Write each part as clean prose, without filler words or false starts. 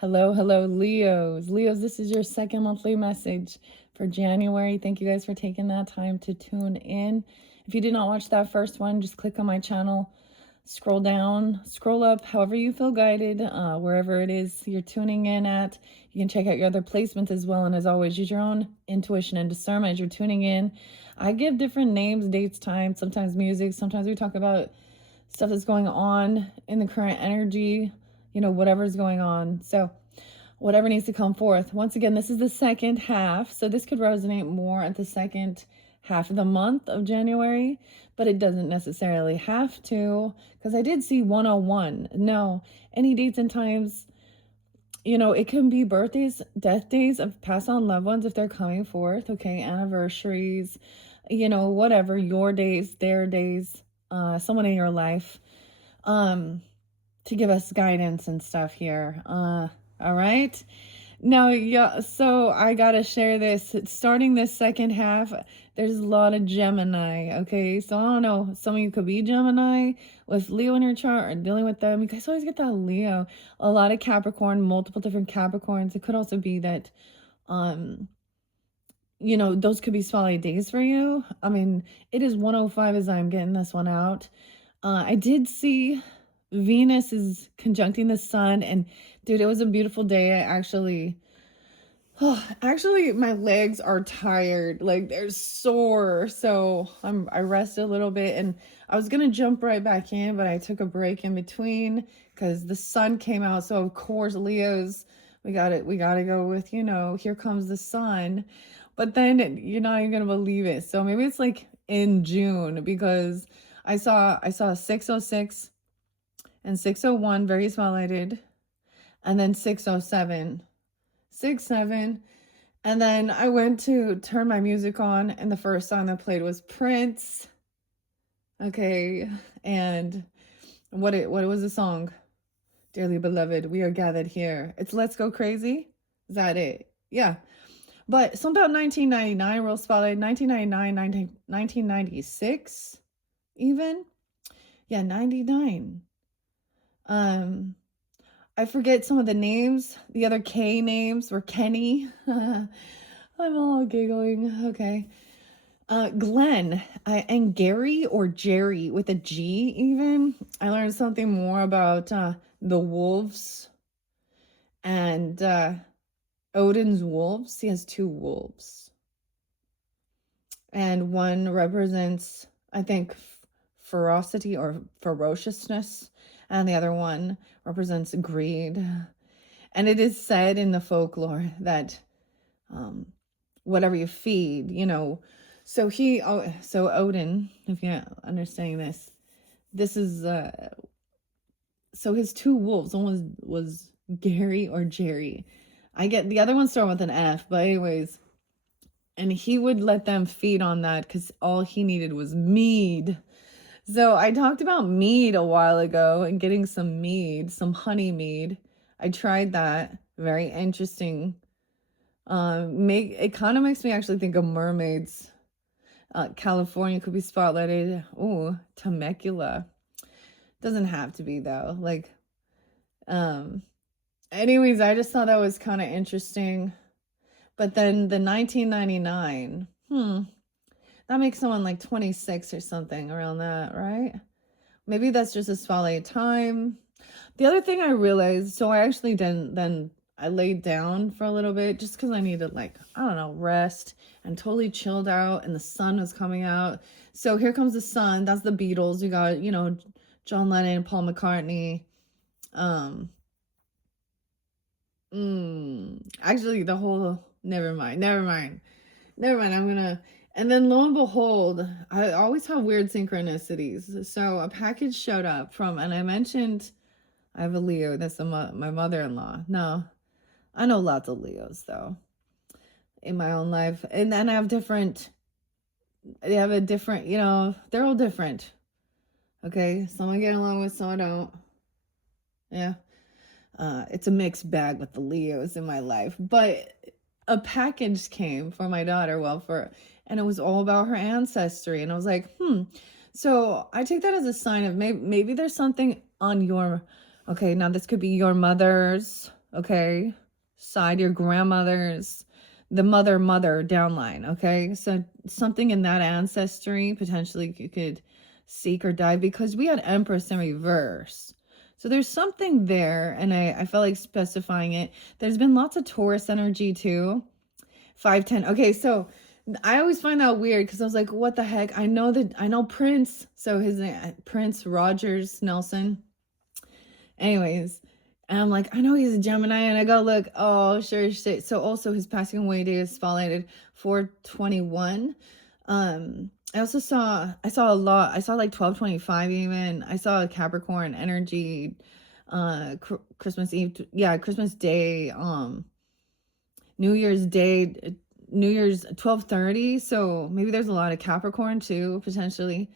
Hello, hello, Leos. Leos, this is your second monthly message for January. Thank you guys for taking that time to tune in. If you did not watch that first one, just click on my channel, scroll down, scroll up, however you feel guided, wherever it is you're tuning in at. You can check out your other placements as well. And as always, use your own intuition and discernment as you're tuning in. I give different names, dates, times, sometimes music. Sometimes we talk about stuff that's going on in the current energy, whatever's going on. So whatever needs to come forth. Once again, this is the second half. So this could resonate more at the second half of the month of January, but it doesn't necessarily have to, because I did see 101. No, any dates and times, it can be birthdays, death days of passed on loved ones if they're coming forth. Okay, anniversaries, whatever, your days, their days, someone in your life, to give us guidance and stuff here. All right. Now, yeah, so I gotta share this. Starting this second half, there's a lot of Gemini, okay? So I don't know, some of you could be Gemini with Leo in your chart or dealing with them. You guys always get that Leo. A lot of Capricorn, multiple different Capricorns. It could also be that, those could be spotlight days for you. I mean, it is 105 as I'm getting this one out. I did see Venus is conjuncting the sun, and dude, it was a beautiful day. Actually, my legs are tired, like they're sore. So I rested a little bit, and I was gonna jump right back in, but I took a break in between because the sun came out. So of course, Leos, we gotta go with, here comes the sun. But then you're not even gonna believe it. So maybe it's like in June, because I saw 606 and 601 very spotlighted, and then 607, 67. And then I went to turn my music on, and the first song that played was Prince. Okay, and what was the song? Dearly beloved, we are gathered here. It's Let's Go Crazy. Is that it? Yeah. But something about 1999 real spotlight. 1999, 1996 even. Yeah, 99. I forget some of the names. The other K names were Kenny. I'm all giggling. Okay. Glenn, and Gary or Jerry with a G even. I learned something more about the wolves and Odin's wolves. He has two wolves. And one represents, I think, ferocity or ferociousness, and the other one represents greed. And it is said in the folklore that whatever you feed, so so Odin, if you're understanding this is so his two wolves, one was Gary or Jerry. I get the other one starting with an F, but anyways, and he would let them feed on that because all he needed was mead. So I talked about mead a while ago and getting some mead, some honey mead. I tried that. Very interesting. It kind of makes me actually think of mermaids. California could be spotlighted. Oh, Temecula. Doesn't have to be though. Like, anyways, I just thought that was kind of interesting. But then the 1999, that makes someone like 26 or something around that, right? Maybe that's just a spotlight time. The other thing I realized, so I actually then I laid down for a little bit just because I needed, like, I don't know, rest, and totally chilled out, and the sun was coming out. So here comes the sun. That's the Beatles. You got, John Lennon, Paul McCartney. Actually, the whole, never mind. I'm gonna, and then lo and behold, I always have weird synchronicities. So a package showed up from, and I mentioned I have a Leo. That's my mother-in-law. No, I know lots of Leos though in my own life. And then I have they have a different, they're all different. Okay. Some I get along with, some I don't. Yeah. It's a mixed bag with the Leos in my life, but a package came for my daughter, and it was all about her ancestry. And I was like, so I take that as a sign of maybe there's something on okay, now this could be your mother's okay, side, your grandmother's, the mother downline, okay? So something in that ancestry potentially you could seek or dive, because we had Empress in reverse. So there's something there, and I felt like specifying it. There's been lots of Taurus energy too. 510. Okay, so I always find that weird because I was like, what the heck? I know Prince. So his name, Prince Rogers Nelson. Anyways, and I'm like, I know he's a Gemini, and I go look. Oh, sure shit. So also his passing away day is spotlighted 421. I saw a lot. I saw like 1225 even. I saw a Capricorn energy, Christmas Eve. Yeah, Christmas Day. New Year's Day, New Year's 12:30. So maybe there's a lot of Capricorn too, potentially.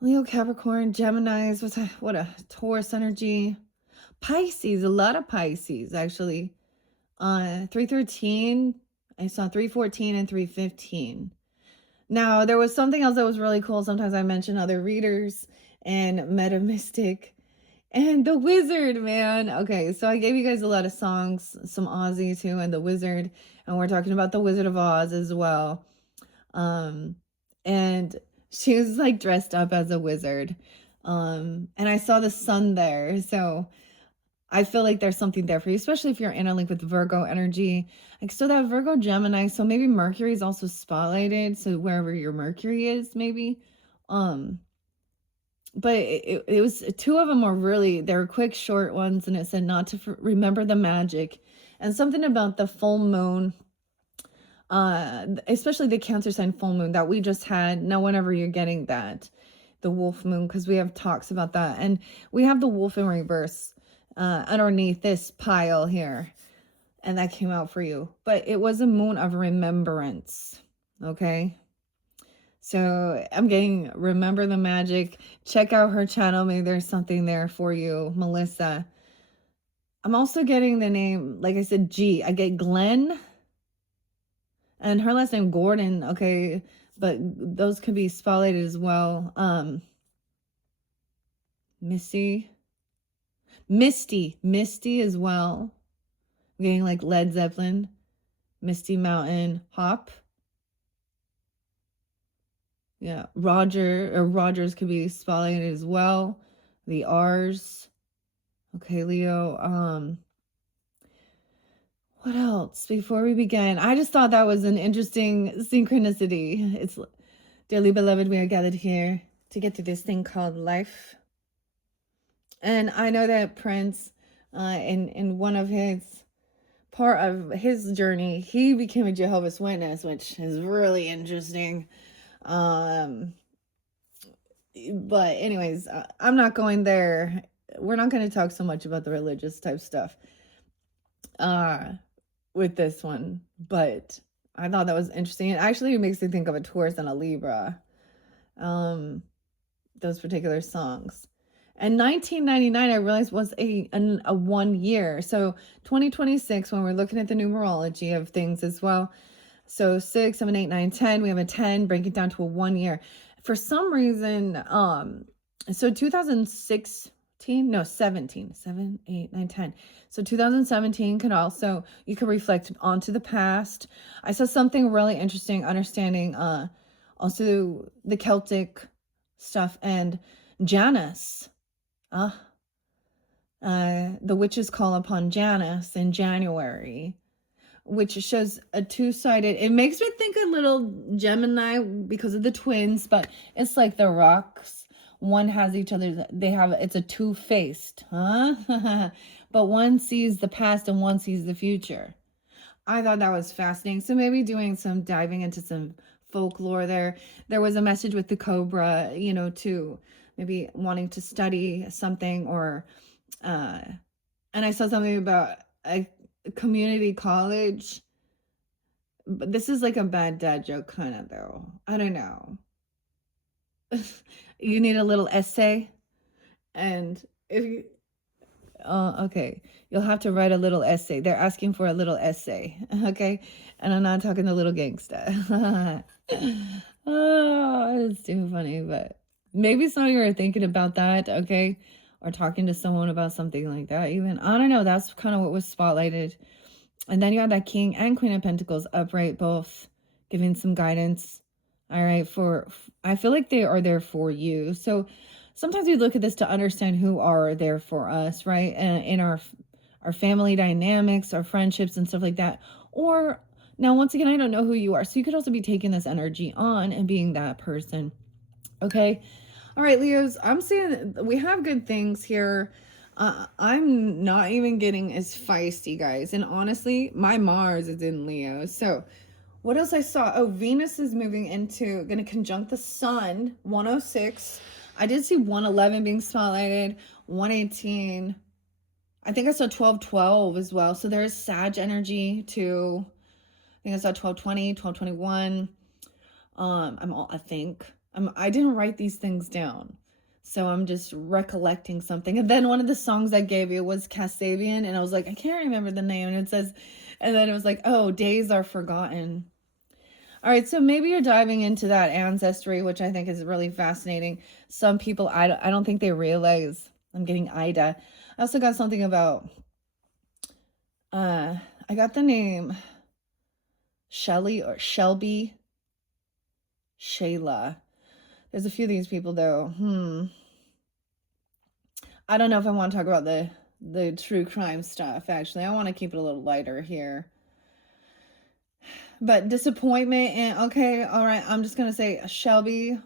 Leo, Capricorn, Gemini's, what a Taurus energy. Pisces, a lot of Pisces actually. 313, I saw 314 and 315. Now, there was something else that was really cool. Sometimes I mention other readers and Meta Mystic and the Wizard, man. Okay, so I gave you guys a lot of songs, some Aussie too, and the Wizard, and we're talking about the Wizard of Oz as well. And she was like dressed up as a wizard. And I saw the sun there, so I feel like there's something there for you, especially if you're interlinked with Virgo energy. Like, so that Virgo Gemini, so maybe Mercury is also spotlighted, so wherever your Mercury is, maybe. But it was, two of them were really, they were quick, short ones, and it said not to remember the magic. And something about the full moon, especially the Cancer sign full moon that we just had. Now, whenever you're getting that, the wolf moon, because we have talks about that, and we have the wolf in reverse underneath this pile here, and that came out for you. But it was a moon of remembrance, okay? So I'm getting remember the magic. Check out her channel. Maybe there's something there for you, Melissa. I'm also getting the name, like I said, G. I get Glenn and her last name Gordon. Okay, but those could be spotlighted as well. Misty as well. I'm getting like Led Zeppelin, Misty Mountain, Hop. Yeah, Rogers could be spotlighted as well. The R's. Okay, Leo. What else before we begin? I just thought that was an interesting synchronicity. It's, dearly beloved, we are gathered here to get to this thing called life. And I know that Prince, in one of his part of his journey, he became a Jehovah's Witness, which is really interesting. But anyways, I'm not going there. We're not going to talk so much about the religious type stuff with this one, but I thought that was interesting. It actually makes me think of a Taurus and a Libra, those particular songs. And 1999, I realized, was a 1 year. So 2026, when we're looking at the numerology of things as well. So 6, 7, 8, 9, 10, we have a 10, break it down to a 1 year. For some reason, so 2016, no, 17, 7, 8, 9, 10. So 2017 can also, you can reflect onto the past. I saw something really interesting, understanding also the Celtic stuff and Janus. The witches call upon Janus in January, which shows a two-sided, it makes me think a little Gemini because of the twins, but it's like the rocks. One has each other, it's a two-faced, huh? But one sees the past and one sees the future. I thought that was fascinating. So maybe doing some diving into some folklore there. There was a message with the cobra, to maybe wanting to study something, or and I saw something about a community college, but this is like a bad dad joke kind of, though. I don't know. You need a little essay, and if you okay, you'll have to write a little essay. They're asking for a little essay, okay? And I'm not talking the little gangsta. Oh, it's too funny, but maybe some of you are thinking about that, okay? or talking to someone about something like that even. I don't know. That's kind of what was spotlighted. And then you have that King and Queen of Pentacles upright, both giving some guidance. All right, I feel like they are there for you. So sometimes we look at this to understand who are there for us, right? And in our family dynamics, our friendships and stuff like that. Or now, once again, I don't know who you are. So you could also be taking this energy on and being that person. Okay. All right, Leos, I'm seeing we have good things here. I'm not even getting as feisty, guys. And honestly, my Mars is in Leo. So what else I saw? Oh, Venus is moving into, going to conjunct the Sun, 106. I did see 111 being spotlighted, 118. I think I saw 1212 as well. So there's Sag energy too. I think I saw 1220, 1221. I didn't write these things down, so I'm just recollecting something. And then one of the songs I gave you was Kasabian, and I was like, I can't remember the name. And it says, and then it was like, oh, days are forgotten. All right, so maybe you're diving into that ancestry, which I think is really fascinating. Some people, I don't think they realize. I'm getting Ida. I also got something about, I got the name Shelly or Shelby, Shayla. There's a few of these people though. I don't know if I want to talk about the true crime stuff. Actually, I want to keep it a little lighter here. But disappointment and okay, all right. I'm just gonna say, Shelby,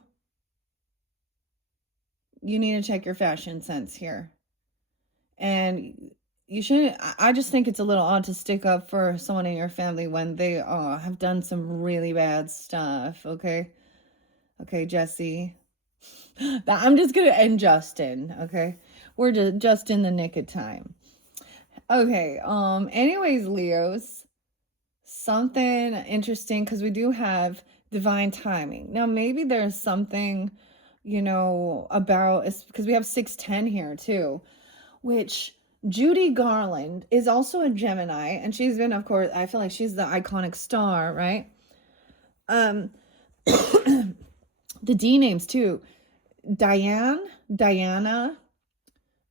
you need to check your fashion sense here, and you shouldn't. I just think it's a little odd to stick up for someone in your family when they have done some really bad stuff. Okay, Jesse. I'm just gonna end Justin. Okay, we're just in the nick of time. Okay. Anyways, Leos, something interesting because we do have divine timing. Now, maybe there's something, about it's because we have 610 here too, which Judy Garland is also a Gemini, and she's been, of course, I feel like she's the iconic star, right? The D names too. Diana,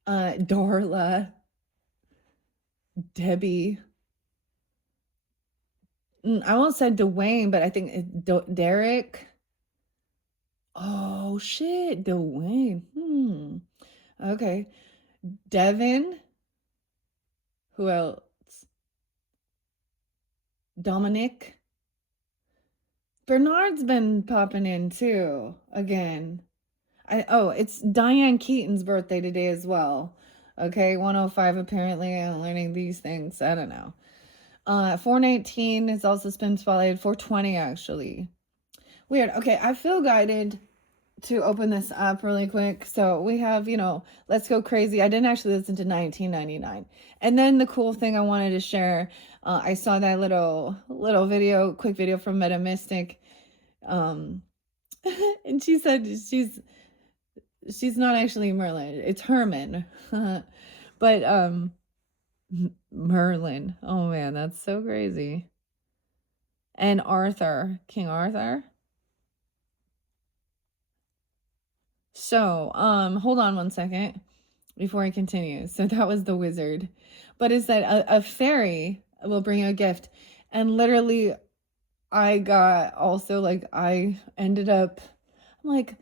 Darla, Debbie. I almost said Dwayne, but I think it's Derek. Oh shit, Dwayne. Okay. Devin. Who else? Dominic. Bernard's been popping in too. Again. It's Diane Keaton's birthday today as well. Okay, 105 apparently. I'm learning these things. I don't know. 419 is also been spotlighted. 420 actually. Weird. Okay, I feel guided to open this up really quick. So we have, Let's Go Crazy. I didn't actually listen to 1999. And then the cool thing I wanted to share, I saw that little video, quick video from Meta Mystic. And she said she's not actually Merlin. It's Herman. But Merlin. Oh man, that's so crazy. And Arthur, King Arthur. So, hold on one second before I continue. So that was the wizard. But is that a fairy will bring you a gift. And literally I got also I ended up, I'm like,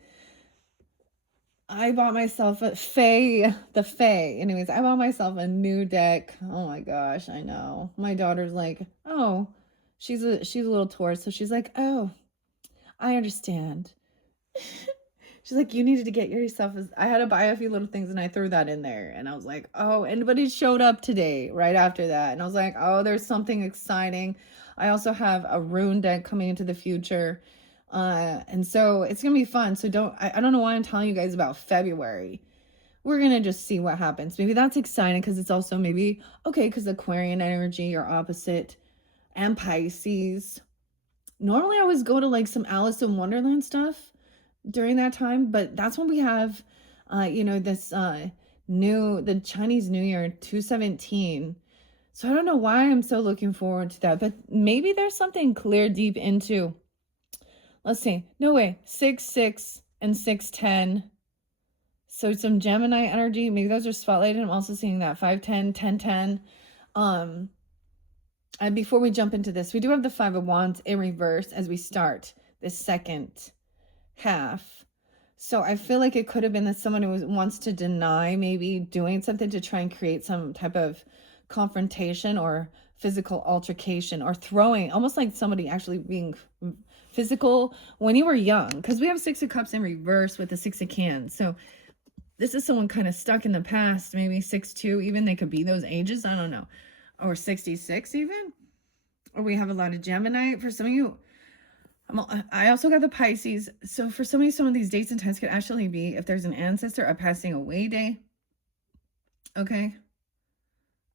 I bought myself the Fae. Anyways, I bought myself a new deck. Oh my gosh, I know. My daughter's like, oh, she's a little Taurus, so she's like, oh, I understand. She's like, you needed to get yourself. I had to buy a few little things, and I threw that in there, and I was like, oh, but it showed up today, right after that, and I was like, oh, there's something exciting. I also have a rune deck coming into the future. And so it's gonna be fun. So I don't know why I'm telling you guys about February. We're gonna just see what happens. Maybe that's exciting because it's also maybe okay because Aquarian energy or opposite, and Pisces. Normally I always go to some Alice in Wonderland stuff during that time, but that's when we have this the Chinese New Year 217. So I don't know why I'm so looking forward to that, but maybe there's something clear deep into. Let's see. No way. 6, 6, and 610. So some Gemini energy, maybe those are spotlighted. I'm also seeing that 510, 1010. And before we jump into this, we do have the Five of Wands in reverse as we start this second half. So I feel like it could have been that someone who wants to deny maybe doing something to try and create some type of confrontation or physical altercation, or throwing, almost like somebody actually being physical when you were young, because we have Six of Cups in reverse with the Six of Cans. So this is someone kind of stuck in the past, maybe 6'2", even they could be those ages, I don't know, or 66 even. Or we have a lot of Gemini for some of you. I also got the Pisces. So for some of these dates and times could actually be if there's an ancestor, a passing away day, okay,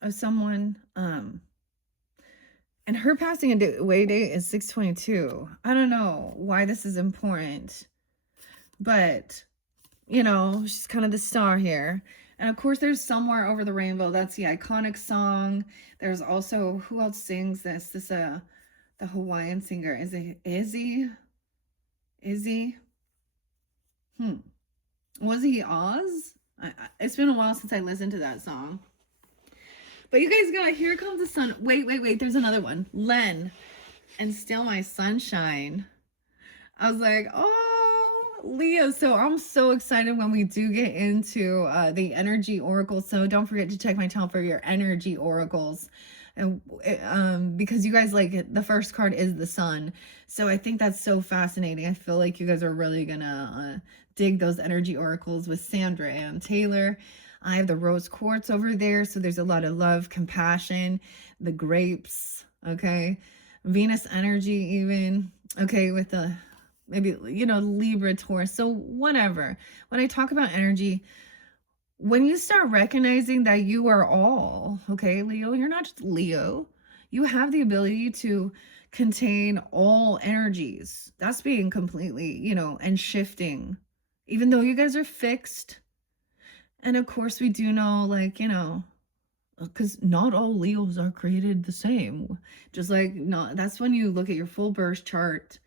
of someone. And her passing away day is 6/22. I don't know why this is important, but you know, she's kind of the star here. And of course, there's Somewhere Over the Rainbow. That's the iconic song. There's also, who else sings this? The Hawaiian singer. Is it Izzy? Was he Oz? It's been a while since I listened to that song. But you guys got Here Comes the Sun. Wait. There's another one. Len and Still My Sunshine. I was like, oh, Leo. So I'm so excited when we do get into the energy oracles. So don't forget to check my channel for your energy oracles. And because you guys, like, the first card is the Sun. So I think that's so fascinating. I feel like you guys are really gonna dig those energy oracles with Sandra Ann Taylor. I have the rose quartz over there, so there's a lot of love, compassion, the grapes, okay, Venus energy even, okay, with the maybe, you know, Libra, Taurus. So whatever, when I talk about energy, when you start recognizing that you are all, okay, Leo, you're not just Leo, you have the ability to contain all energies. That's being completely, you know, and shifting, even though you guys are fixed. And of course, we do know, like, you know, because not all Leos are created the same. Just like, no, that's when you look at your full birth chart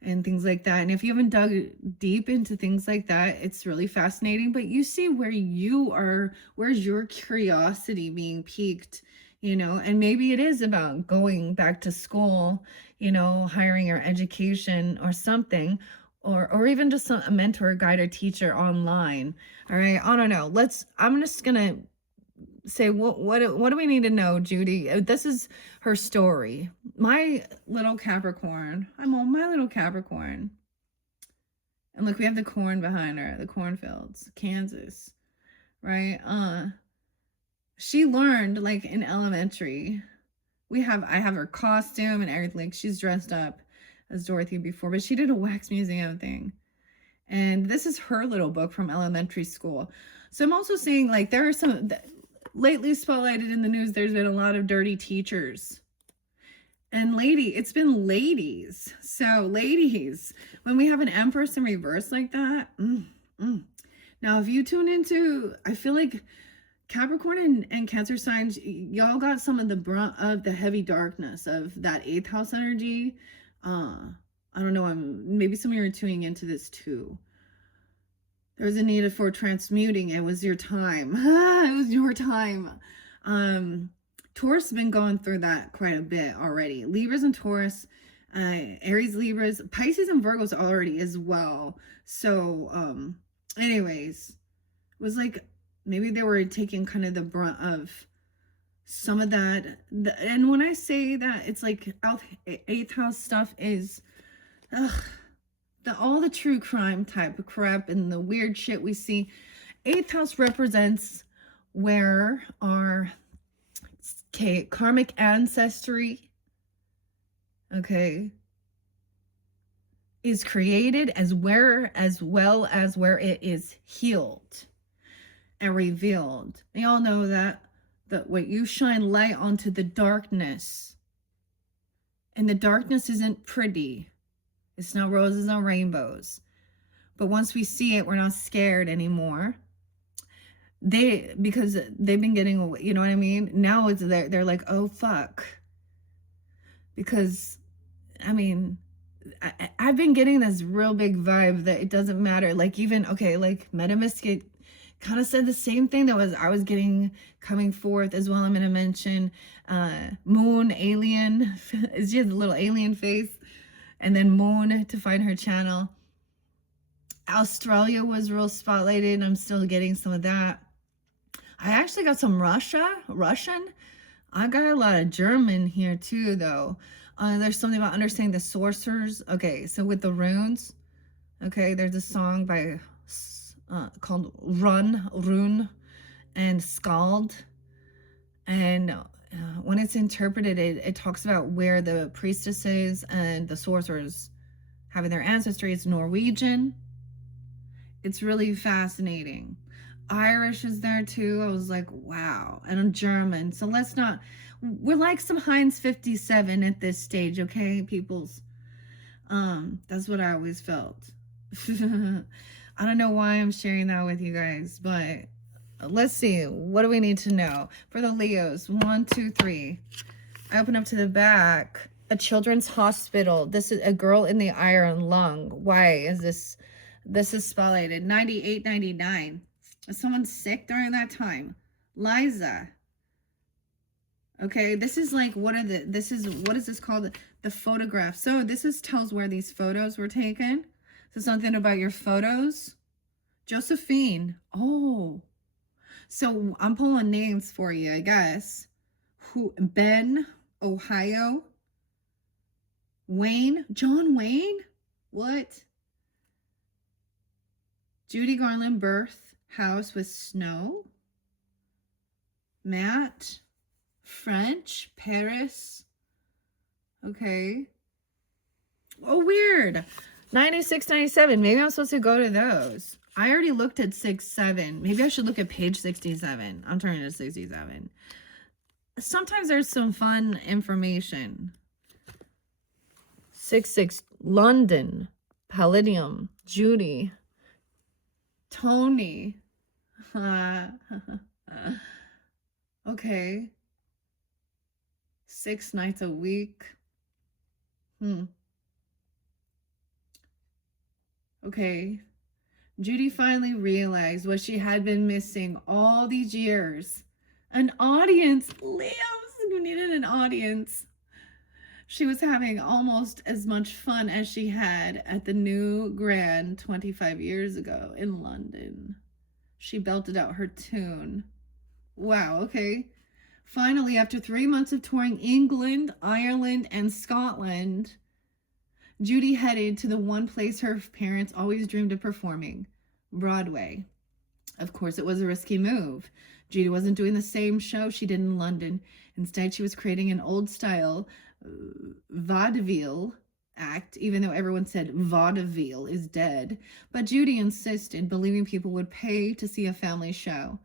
and things like that. And if you haven't dug deep into things like that, it's really fascinating. But you see where you are, where's your curiosity being piqued, you know? And maybe it is about going back to school, you know, hiring your education or something. Or even just a mentor, guide, or teacher online. All right, I don't know. I'm just gonna say what do we need to know, Judy? This is her story. My little Capricorn. I'm on my little Capricorn. And look, we have the corn behind her, the cornfields, Kansas, right? She learned, like, in elementary. I have her costume and everything. Like, she's dressed up as Dorothy before, but she did a wax museum thing. And this is her little book from elementary school. So I'm also saying, like, there are some, lately spotlighted in the news, there's been a lot of dirty teachers. And it's been ladies. So ladies, when we have an Empress in reverse like that, now if you tune into, I feel like Capricorn and Cancer signs, y'all got some of the brunt of the heavy darkness of that 8th house energy. I don't know, maybe some of you are tuning into this too. There's a need for transmuting. It was your time. It was your time. Taurus has been going through that quite a bit already. Libras and Taurus, Aries, Libras, Pisces and Virgos already as well. So anyways, it was like maybe they were taking kind of the brunt of some of that. And when I say that, it's like 8th house stuff is all the true crime type of crap and the weird shit we see. 8th house represents where our karmic ancestry, okay, is created, as well as where it is healed and revealed. We all know that when you shine light onto the darkness, and the darkness isn't pretty, it's not roses and rainbows, but once we see it, we're not scared anymore. Because they've been getting away, you know what I mean? Now it's they're like, oh fuck, because I mean, I've been getting this real big vibe that it doesn't matter. Like, even, okay, like metaphysical, kind of said the same thing that was I was getting coming forth as well. I'm going to mention Moon Alien. She has a little alien face. And then Moon to find her channel. Australia was real spotlighted. I'm still getting some of that. I actually got some Russian. I got a lot of German here too, though. There's something about understanding the sorcerers. Okay, so with the runes, okay, there's a song by called Rune, and Scald. And when it's interpreted, it talks about where the priestesses and the sorcerers having their ancestry. It's Norwegian. It's really fascinating. Irish is there too. I was like, wow. And German. So we're like some Heinz 57 at this stage, okay, peoples? That's what I always felt. I don't know why I'm sharing that with you guys, but let's see. What do we need to know? For the Leos, 1, 2, 3. I open up to the back. A children's hospital. This is a girl in the iron lung. Why is this? This is spotlighted. 98, 99. Is someone sick during that time? Liza. Okay, this is like, what is this called? The photograph. So this tells where these photos were taken. So something about your photos. Josephine. Oh. So I'm pulling names for you, I guess. Ben, Ohio. Wayne. John Wayne? What? Judy Garland birth house with snow. Matt. French. Paris. Okay. Oh, weird. 96, 97. Maybe I'm supposed to go to those. I already looked at 6-7. Maybe I should look at page 67. I'm turning to 67. Sometimes there's some fun information. 6-6. London. Palladium. Judy. Tony. Okay. 6 nights a week. Okay. Judy finally realized what she had been missing all these years. An audience. Leos, who needed an audience. She was having almost as much fun as she had at the New Grand 25 years ago in London. She belted out her tune. Wow, okay. Finally, after 3 months of touring England, Ireland, and Scotland, Judy headed to the one place her parents always dreamed of performing, Broadway. Of course, it was a risky move. Judy wasn't doing the same show she did in London. Instead, she was creating an old-style vaudeville act, even though everyone said vaudeville is dead. But Judy insisted, believing people would pay to see a family show.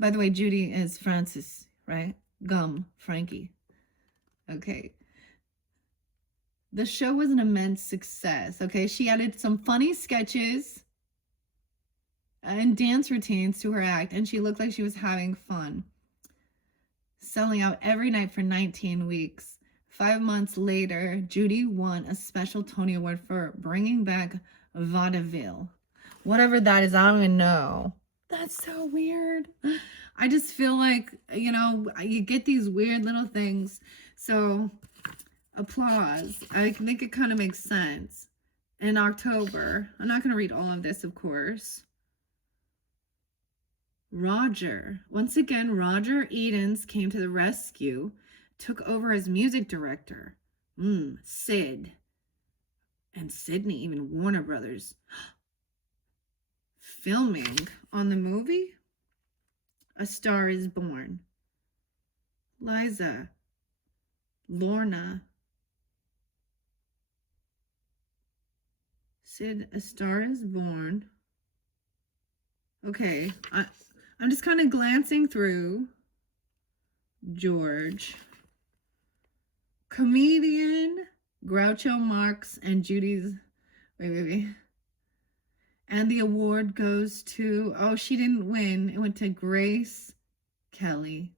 By the way, Judy is Francis, right? Frankie. Okay. The show was an immense success, okay? She added some funny sketches and dance routines to her act, and she looked like she was having fun. Selling out every night for 19 weeks. 5 months later, Judy won a special Tony Award for bringing back vaudeville. Whatever that is, I don't even know. That's so weird. I just feel like, you get these weird little things. So, applause. I think it kind of makes sense. In October, I'm not going to read all of this, of course. Roger. Once again, Roger Edens came to the rescue, took over as music director. Sid. And Sydney, even Warner Brothers. Filming on the movie A Star is Born. Liza. Lorna. Sid, A Star is Born. Okay, I'm just kind of glancing through. George. Comedian, Groucho Marx, and Judy's... Wait. And the award goes to... Oh, she didn't win. It went to Grace Kelly.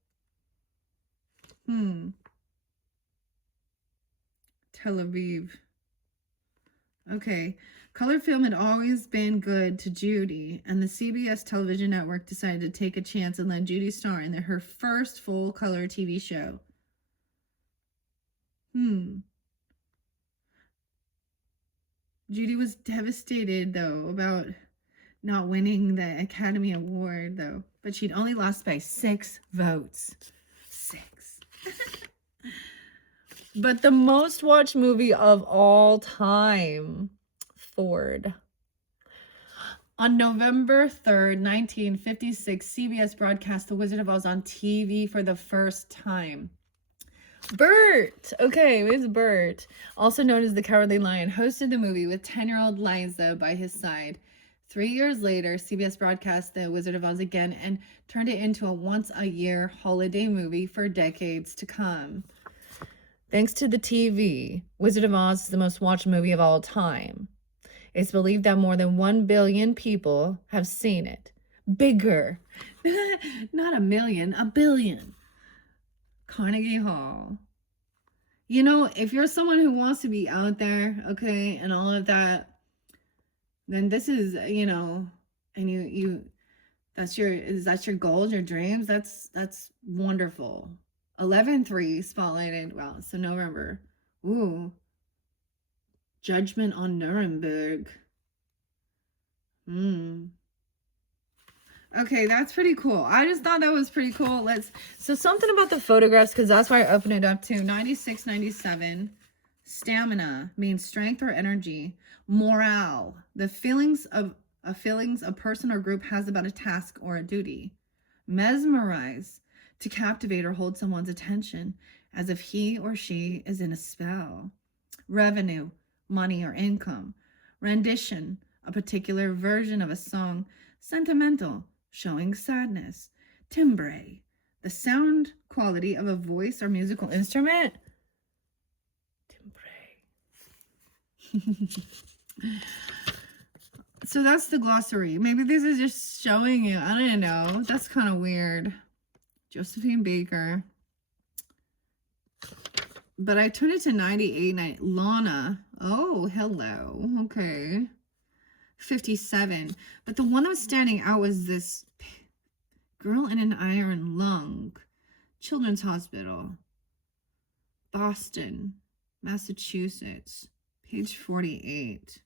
Tel Aviv. Okay. Color film had always been good to Judy, and the CBS television network decided to take a chance and let Judy star in her first full color TV show. Judy was devastated, though, about not winning the Academy Award, though. But she'd only lost by 6 votes. 6. But the most watched movie of all time, Ford. On November 3rd, 1956, CBS broadcast The Wizard of Oz on TV for the first time. Bert! Okay, it's Bert, also known as the Cowardly Lion, hosted the movie with 10-year-old Liza by his side. 3 years later, CBS broadcast The Wizard of Oz again and turned it into a once-a-year holiday movie for decades to come. Thanks to the TV, Wizard of Oz is the most watched movie of all time. It's believed that more than 1 billion people have seen it. Bigger. Not a million, a billion. Carnegie Hall. You know, if you're someone who wants to be out there, okay, and all of that, then this is, you know, and that's your goals, your dreams. That's wonderful. 11/3 spotlighted. Wow, so November. Ooh. Judgment on Nuremberg. Okay, that's pretty cool. I just thought that was pretty cool. So something about the photographs, because that's why I opened it up to 96, 97. Stamina means strength or energy. Morale, the feelings a person or group has about a task or a duty. Mesmerize, to captivate or hold someone's attention as if he or she is in a spell. Revenue, money or income. Rendition, a particular version of a song. Sentimental, showing sadness. Timbre, the sound quality of a voice or musical instrument. Timbre. So that's the glossary. Maybe this is just showing you. I don't know. That's kind of weird. Josephine Baker. But I turned it to 98. Lana. Oh, hello. Okay. 57. But the one that was standing out was this girl in an iron lung. Children's Hospital. Boston, Massachusetts. Page 48.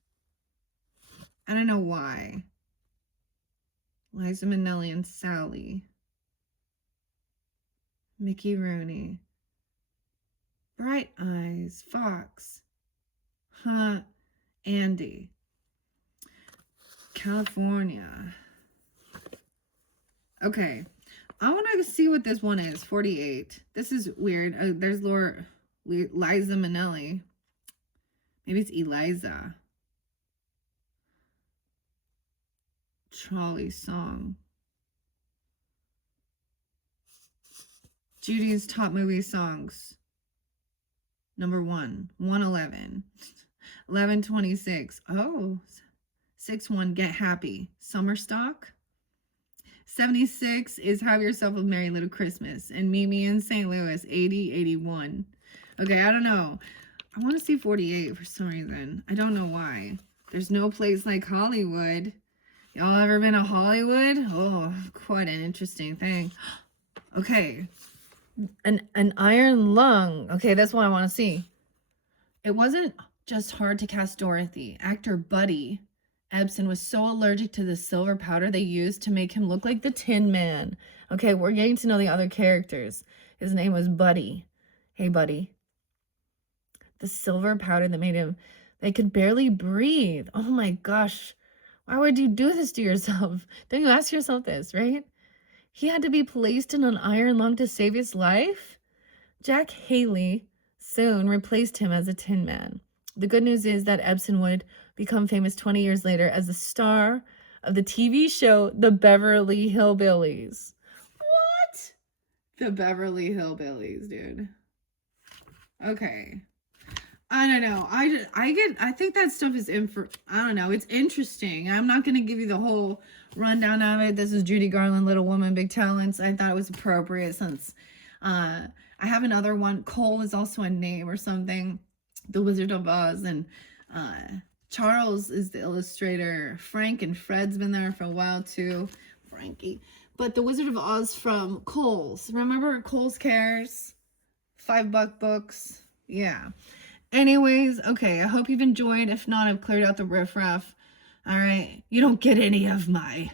I don't know why. Liza Minnelli and Sally. Mickey Rooney. Bright Eyes, Fox. Andy. California. Okay. I want to see what this one is. 48. This is weird. There's Liza Minnelli. Maybe it's Eliza. Trolley Song. Judy's top movie songs. Number 1, 111. 1126. Oh, 61, Get Happy. Summer Stock. 76 is Have Yourself a Merry Little Christmas. And Mimi in St. Louis, 80, 81. Okay, I don't know. I want to see 48 for some reason. I don't know why. There's no place like Hollywood. Y'all ever been to Hollywood? Oh, quite an interesting thing. Okay. An iron lung. Okay, that's what I want to see. It wasn't just hard to cast Dorothy. Actor Buddy Ebsen was so allergic to the silver powder they used to make him look like the Tin Man. Okay, we're getting to know the other characters. His name was Buddy. Hey, Buddy. The silver powder that made him, they could barely breathe. Oh my gosh. Why would you do this to yourself? Don't you ask yourself this, right? He had to be placed in an iron lung to save his life? Jack Haley soon replaced him as a Tin Man. The good news is that Ebsen would become famous 20 years later as the star of the TV show The Beverly Hillbillies. What? The Beverly Hillbillies, dude. Okay. I don't know. I think that stuff is I don't know. It's interesting. I'm not going to give you the whole rundown of it. This is Judy Garland, Little Woman, Big Talents. I thought it was appropriate since I have another one. Cole is also a name or something. The Wizard of Oz. And Charles is the illustrator. Frank and Fred's been there for a while too. Frankie. But the Wizard of Oz from Kohl's. Remember Kohl's Cares? $5 books. Yeah. Anyways, okay. I hope you've enjoyed. If not, I've cleared out the riffraff. All right. You don't get any of my...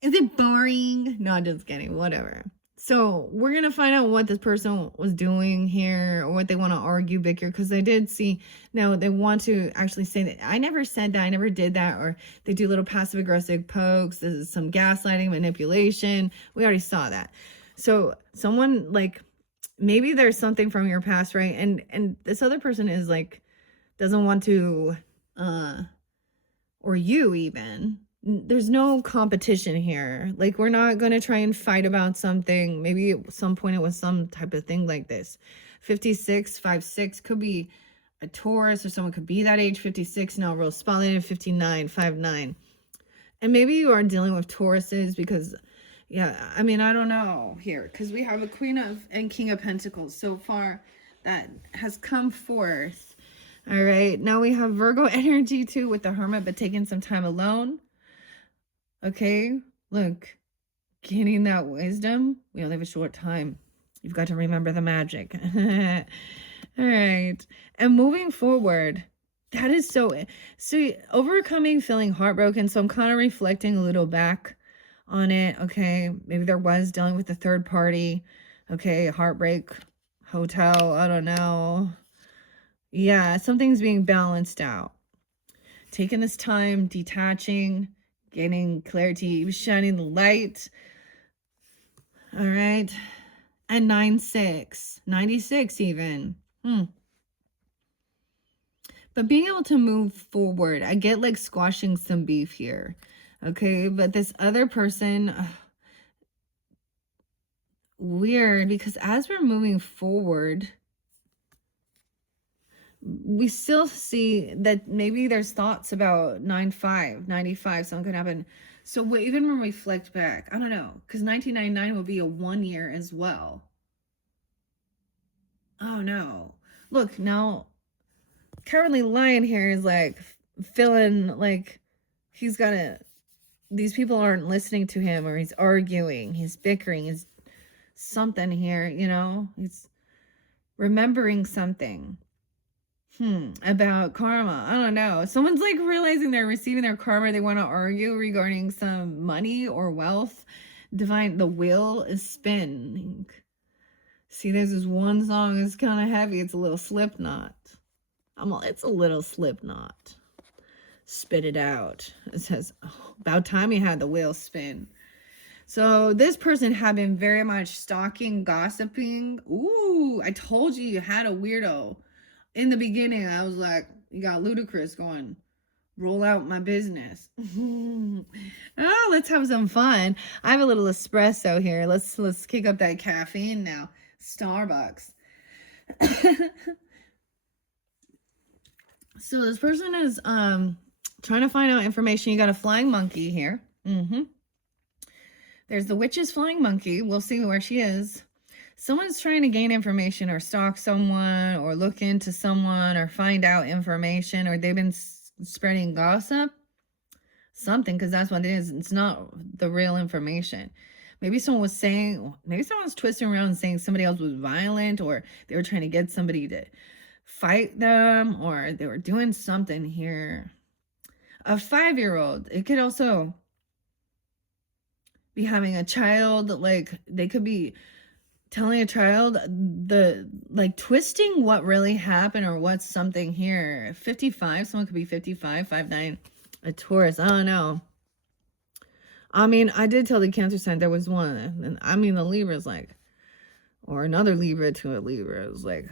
Is it boring? No, just kidding. Whatever. So we're going to find out what this person was doing here, or what they want to argue, bicker, because I did see, no, they want to actually say that I never said that, I never did that, or they do little passive-aggressive pokes. This is some gaslighting, manipulation. We already saw that. So someone, like, maybe there's something from your past, right? And this other person is, like, doesn't want to, or you even, there's no competition here. Like, we're not going to try and fight about something. Maybe at some point it was some type of thing like this. 56, 5'6" could be a Taurus, or someone could be that age. 56 now, real spotlighted. 59, 5'9". And maybe you are dealing with Tauruses because, yeah, I mean, I don't know here, because we have a Queen of and King of Pentacles so far that has come forth. All right, now we have Virgo energy too with the Hermit, but taking some time alone. Okay, look, getting that wisdom. We only have a short time. You've got to remember the magic. All right, and moving forward, that is so overcoming feeling heartbroken. So I'm kind of reflecting a little back on it. Okay, maybe there was dealing with a third party. Okay, heartbreak, hotel, I don't know. Yeah, something's being balanced out. Taking this time, detaching, getting clarity, shining the light. All right. And 9-6, 96 even. But being able to move forward, I get like squashing some beef here. Okay, but this other person, weird, because as we're moving forward, we still see that maybe there's thoughts about 95, something could happen. So even when we reflect back, I don't know, because 1999 will be a 1 year as well. Oh no. Look, now Cowardly Lion here is like feeling like he's got to, these people aren't listening to him, or he's arguing, he's bickering, he's something here, you know, he's remembering something. About karma. I don't know. Someone's like realizing they're receiving their karma. They want to argue regarding some money or wealth. Divine, the wheel is spinning. See, there's this one song. It's kind of heavy. It's a little Slipknot. It's a little Slipknot. Spit it out. It says, oh, about time you had the wheel spin. So this person had been very much stalking, gossiping. Ooh, I told you had a weirdo. In the beginning, I was like, you got Ludacris going, roll out my business. Oh, let's have some fun. I have a little espresso here. Let's kick up that caffeine now. Starbucks. So this person is trying to find out information. You got a flying monkey here. There's the witch's flying monkey. We'll see where she is. Someone's trying to gain information, or stalk someone, or look into someone, or find out information, or they've been spreading gossip. Something, because that's what it is. It's not the real information. Maybe someone was saying, maybe someone's twisting around and saying somebody else was violent, or they were trying to get somebody to fight them, or they were doing something here. A 5-year-old, it could also be having a child, like they could be telling a child twisting what really happened, or what's something here. 55, someone could be 55, 5'9", a Taurus. I don't know. I mean, I did tell the Cancer sign there was one, and I mean the Libra's like, or another Libra to a Libra. It was like,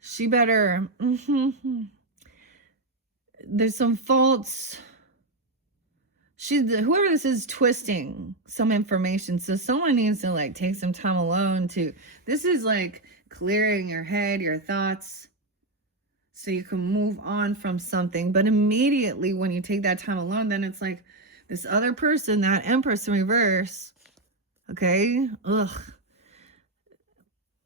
she better. There's some faults. Whoever this is twisting some information. So someone needs to like take some time alone to, this is like clearing your head, your thoughts, so you can move on from something. But immediately when you take that time alone, then it's like this other person, that Empress in reverse. Okay. Ugh.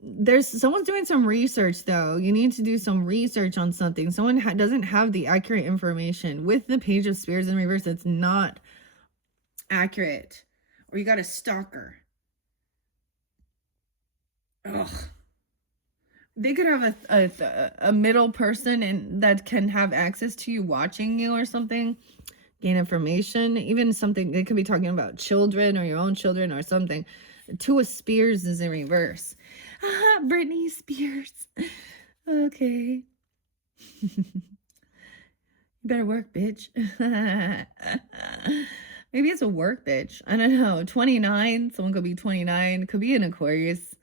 there's someone's doing some research though. You need to do some research on something. Someone doesn't have the accurate information with the Page of Spears in reverse. It's not accurate, or you got a stalker. Ugh. They could have a middle person and that can have access to you, watching you or something, gain information, even something. They could be talking about children or your own children or something. Two of Spears is in reverse. Britney Spears. Okay. You better work, bitch. Maybe it's a work bitch. I don't know. 29. Someone could be 29. Could be an Aquarius.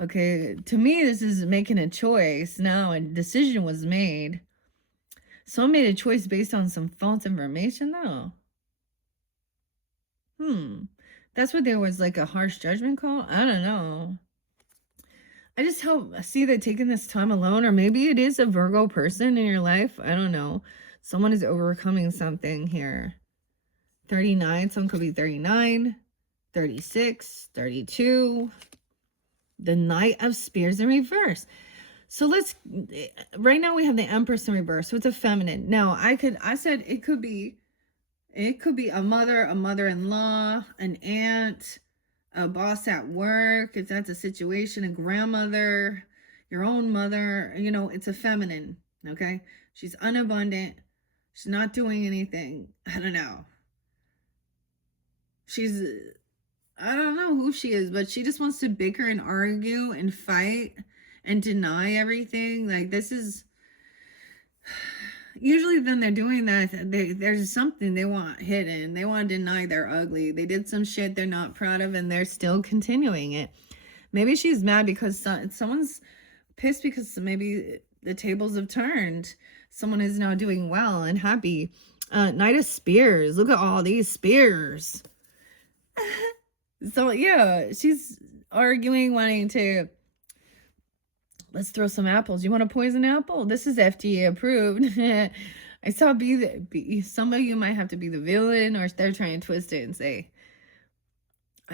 Okay. To me, this is making a choice. Now, a decision was made. Someone made a choice based on some false information, though. That's what there was, like a harsh judgment call. I don't know. I just see that taking this time alone, or maybe it is a Virgo person in your life. I don't know. Someone is overcoming something here. 39. Someone could be 39, 36, 32. The Knight of Spears in reverse. So right now we have the Empress in reverse. So it's a feminine. Now I said it could be a mother, a mother-in-law, an aunt, a boss at work, if that's a situation, a grandmother, your own mother. It's a feminine. Okay. She's unabundant. She's not doing anything. I don't know. I don't know who she is, but she just wants to bicker and argue and fight and deny everything. Like, this is usually when they're doing that, there's something they want hidden. They want to deny they're ugly. They did some shit they're not proud of, and they're still continuing it. Maybe she's mad because someone's pissed because maybe the tables have turned. Someone is now doing well and happy. Knight of Spears. Look at all these spears. So yeah, she's arguing, wanting to, let's throw some apples. You want a poison apple? This is FDA approved. I saw some of you might have to be the villain, or they're trying to twist it and say,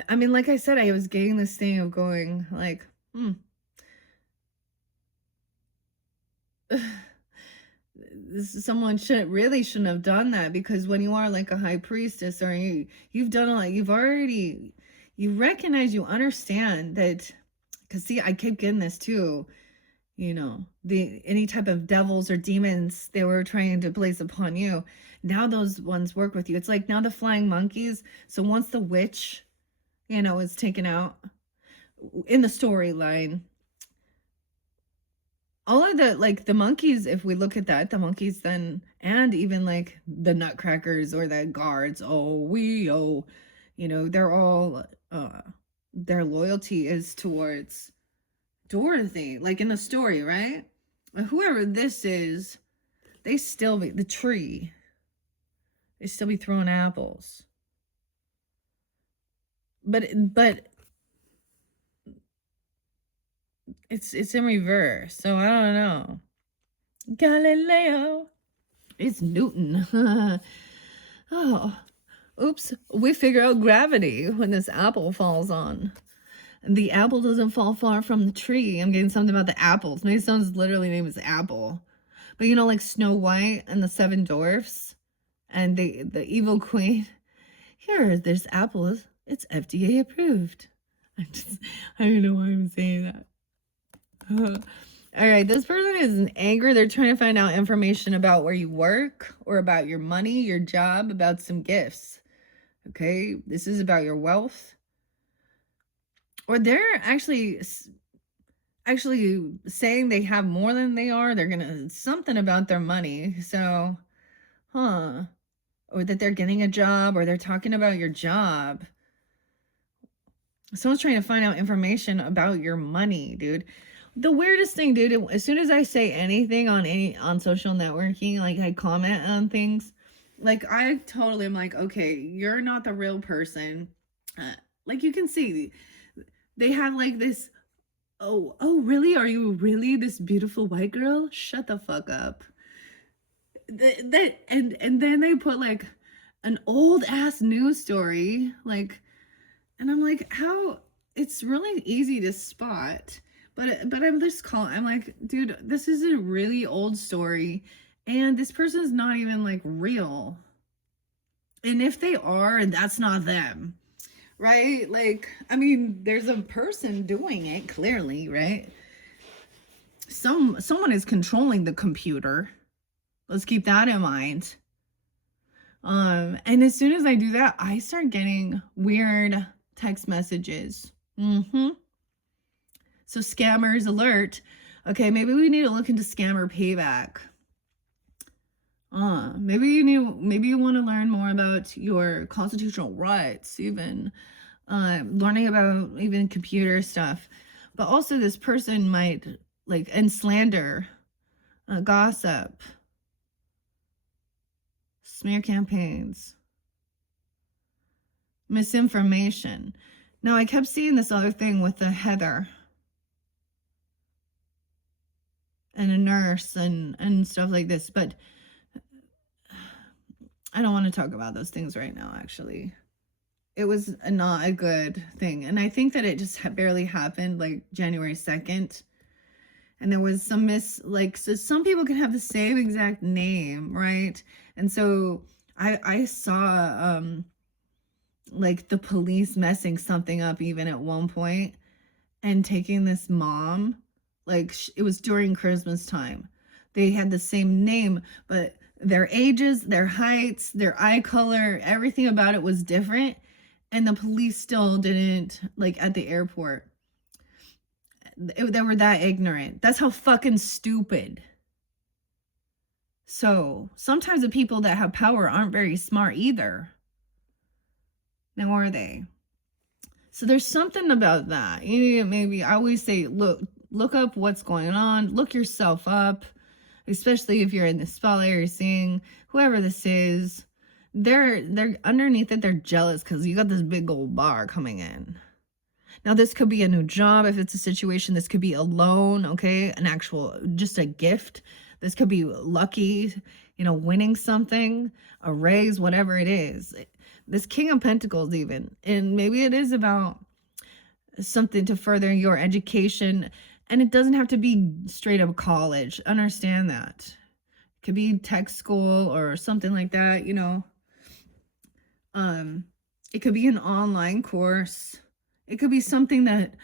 I mean, like I said, I was getting this thing of going like, someone shouldn't have done that, because when you are like a high priestess, or you've done a lot, you recognize, you understand that, because see, I keep getting this too, any type of devils or demons they were trying to place upon you, now those ones work with you. It's like now the flying monkeys. So once the witch, is taken out in the storyline, all of the monkeys, if we look at that, the monkeys then, and even like the nutcrackers or the guards, they're all, their loyalty is towards Dorothy, like in the story, right? Whoever this is, they still be the tree. They still be throwing apples. But it's in reverse, so I don't know. Galileo. It's Newton. Oh, oops. We figure out gravity when this apple falls on. The apple doesn't fall far from the tree. I'm getting something about the apples. My son's literally name is Apple. But like Snow White and the Seven Dwarfs and the evil queen. Here, this apple. It's FDA approved. I don't know why I'm saying that. All right, this person is in anger. They're trying to find out information about where you work, or about your money, your job, about some gifts. Okay, this is about your wealth. Or they're actually saying they have more than they are. They're gonna, something about their money. So, or that they're getting a job, or they're talking about your job. Someone's trying to find out information about your money, dude. The weirdest thing, dude, as soon as I say anything on social networking, like I comment on things, like I totally am like, okay, you're not the real person. Like you can see, they have like this, oh, really? Are you really this beautiful white girl? Shut the fuck up. And then they put like an old ass news story, like, and I'm like, how? It's really easy to spot. But I'm just calling. I'm like, dude, this is a really old story, and this person's not even like real. And if they are, that's not them, right? Like, I mean, there's a person doing it clearly, right? Someone is controlling the computer. Let's keep that in mind. And as soon as I do that, I start getting weird text messages. So scammers alert. Okay, maybe we need to look into scammer payback. Maybe you want to learn more about your constitutional rights, even learning about even computer stuff. But also this person might like, and slander, gossip, smear campaigns, misinformation. Now I kept seeing this other thing with the Heather and a nurse and stuff like this, but I don't want to talk about those things right now. Actually, it was not a good thing, and I think that it just barely happened like January 2nd, and there was some so some people can have the same exact name, right? And so I saw like the police messing something up even at one point and taking this mom, like it was during Christmas time. They had the same name, but their ages, their heights, their eye color, everything about it was different. And the police still didn't, like at the airport. They were that ignorant. That's how fucking stupid. So sometimes the people that have power aren't very smart either. Now are they? So there's something about that. Maybe I always say, look up what's going on. Look yourself up, especially if you're in the spotlight or you're seeing whoever this is. They're underneath it. They're jealous because you got this big old bar coming in. Now this could be a new job. If it's a situation, this could be a loan. Okay, an actual, just a gift. This could be lucky, winning something, a raise, whatever it is. This King of Pentacles even, and maybe it is about something to further your education, and it doesn't have to be straight up college. Understand that. It could be tech school or something like that, it could be an online course. It could be something that,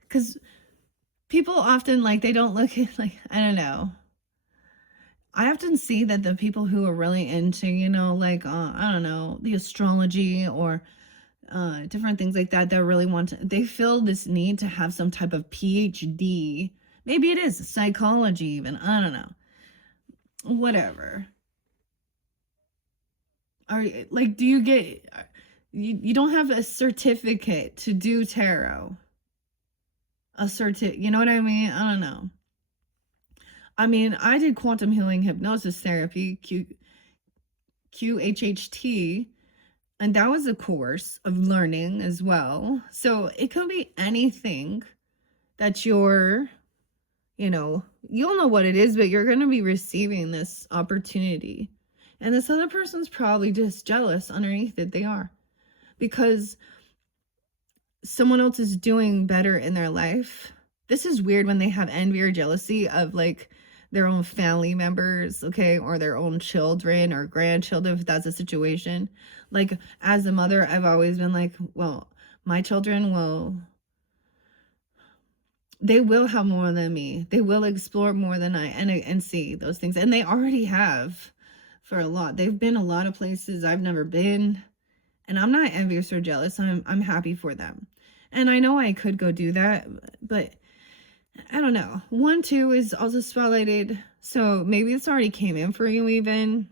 because people often, like, they don't look at, like, I don't know. I often see that the people who are really into, I don't know, the astrology or different things like that, that really they feel this need to have some type of PhD. Maybe it is psychology even. I don't know. Whatever. Do you get, you don't have a certificate to do tarot? You know what I mean? I don't know. I mean, I did quantum healing hypnosis therapy, QHHT, and that was a course of learning as well. So it could be anything that you'll know what it is, but you're going to be receiving this opportunity. And this other person's probably just jealous underneath it. They are. Because someone else is doing better in their life. This is weird when they have envy or jealousy of like their own family members, okay, or their own children or grandchildren, if that's a situation. Like, as a mother, I've always been like, well, my children they will have more than me. They will explore more than I, and see those things. And they already have for a lot. They've been a lot of places I've never been. And I'm not envious or jealous. I'm happy for them. And I know I could go do that, but I don't know. 1, 2 is also spotlighted. So maybe it's already came in for you even.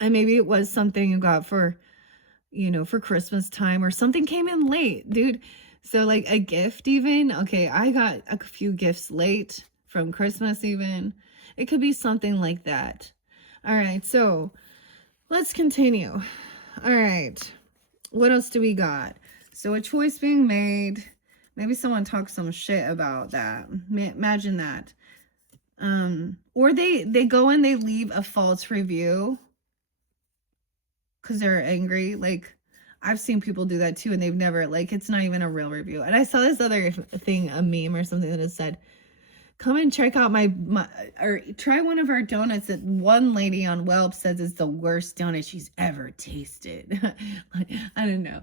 And maybe it was something you got for, for Christmas time, or something came in late, dude. So like a gift even. Okay, I got a few gifts late from Christmas even. It could be something like that. All right, so let's continue. All right, what else do we got? So a choice being made. Maybe someone talks some shit about that. Imagine that. Or they go and they leave a false review because they're angry. Like, I've seen people do that too, and they've never, like, it's not even a real review. And I saw this other thing, a meme or something that has said, come and check out my or try one of our donuts that one lady on Yelp says is the worst donut she's ever tasted. I don't know.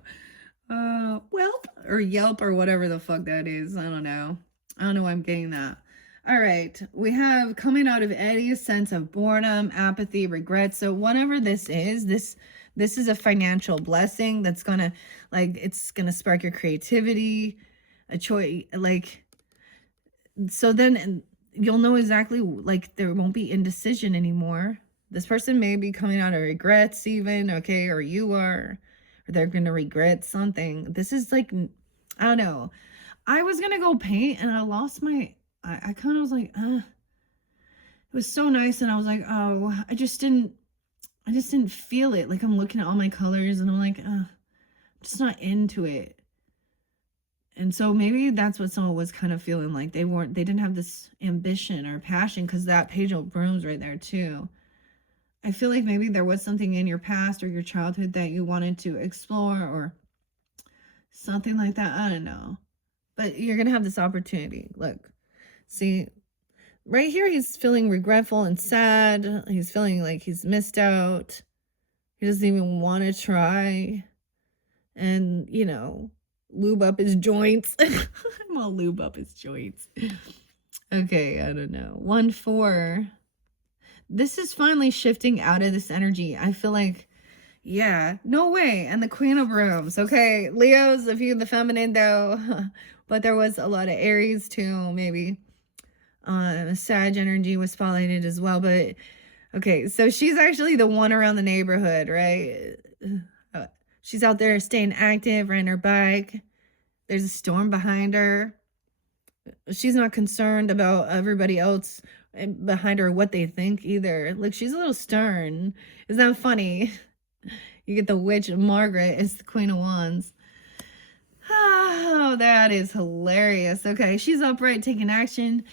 Yelp or Yelp or whatever the fuck that is. I don't know. I don't know why I'm getting that. All right. We have coming out of any sense of boredom, apathy, regret. So whatever this is, this is a financial blessing that's gonna, like, it's gonna spark your creativity, a choice, like, so then you'll know exactly, like, there won't be indecision anymore. This person may be coming out of regrets even, okay, or you are, or they're gonna regret something. This is like, I don't know. I was gonna go paint and I lost my, I kind of was like, it was so nice, and I was like, oh, I just didn't feel it. Like, I'm looking at all my colors and I'm like, I'm just not into it. And so maybe that's what someone was kind of feeling like. They didn't have this ambition or passion, because that page of brooms right there too. I feel like maybe there was something in your past or your childhood that you wanted to explore or something like that. I don't know. But you're going to have this opportunity. Look, see, right here, he's feeling regretful and sad. He's feeling like he's missed out. He doesn't even want to try. And, you know, lube up his joints. I'm all lube up his joints. Okay, I don't know. 1-4. This is finally shifting out of this energy. I feel like, yeah, no way. And the Queen of Brooms. Okay, Leos, if you're the feminine though, but there was a lot of Aries too, maybe. Sag energy was spotlighted as well. But okay, so she's actually the one around the neighborhood, right? She's out there staying active, riding her bike. There's a storm behind her. She's not concerned about everybody else behind her, what they think either. Like, she's a little stern. Isn't that funny? You get the witch, Margaret is the Queen of Wands. Oh, that is hilarious. Okay, she's upright, taking action.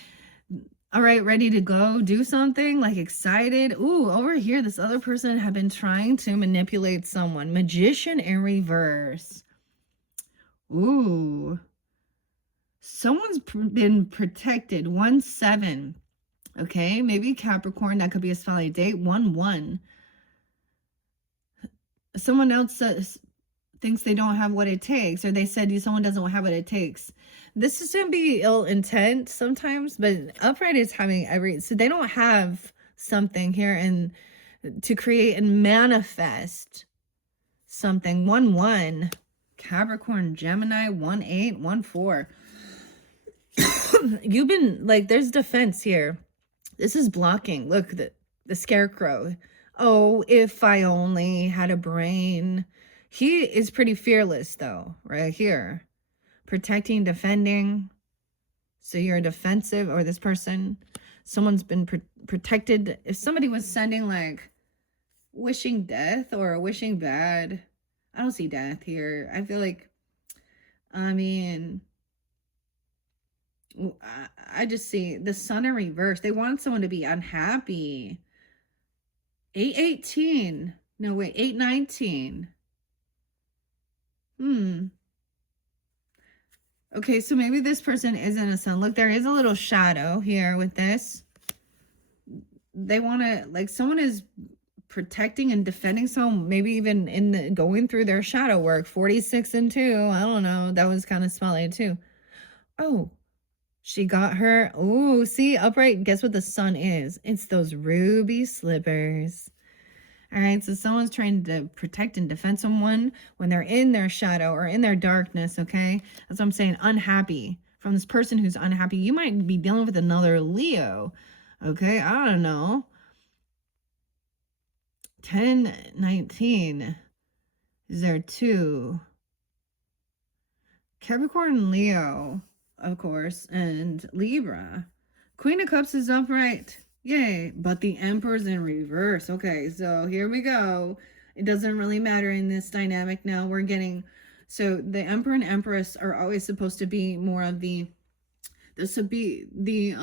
All right, ready to go do something, like excited. Ooh, over here, this other person had been trying to manipulate someone. Magician in reverse. Ooh. Someone's been protected. 1-7. Okay, maybe Capricorn. That could be a spotlight date. 1-1. Someone else thinks they don't have what it takes, or they said someone doesn't have what it takes. This is going to be ill intent sometimes, but upright is having so they don't have something here and to create and manifest something. 1-1. Capricorn, Gemini, 1-8, 1-4. You've been, like, there's defense here. This is blocking. Look, the scarecrow. Oh, if I only had a brain. He is pretty fearless though, right here. Protecting, defending. So you're defensive, or this person, someone's been protected. If somebody was sending, like, wishing death or wishing bad, I don't see death here. I feel like, I mean, I just see the sun in reverse. They want someone to be unhappy. 8-18. No, wait, 8-19. Okay, so maybe this person isn't a sun. Look, there is a little shadow here with this. They want to, like, someone is protecting and defending someone, maybe even in the going through their shadow work. 46-2. I don't know. That was kind of spotlighted too. Oh, she got her. Oh, see, upright. Guess what the sun is? It's those ruby slippers. All right, so someone's trying to protect and defend someone when they're in their shadow or in their darkness, okay? That's what I'm saying, unhappy. From this person who's unhappy. You might be dealing with another Leo, okay? I don't know. 10-19. Is there 2? Capricorn and Leo, of course, and Libra. Queen of Cups is upright. Yay, but the Emperor's in reverse. Okay, so here we go. It doesn't really matter in this dynamic now. We're getting, so the Emperor and Empress are always supposed to be more of this would be the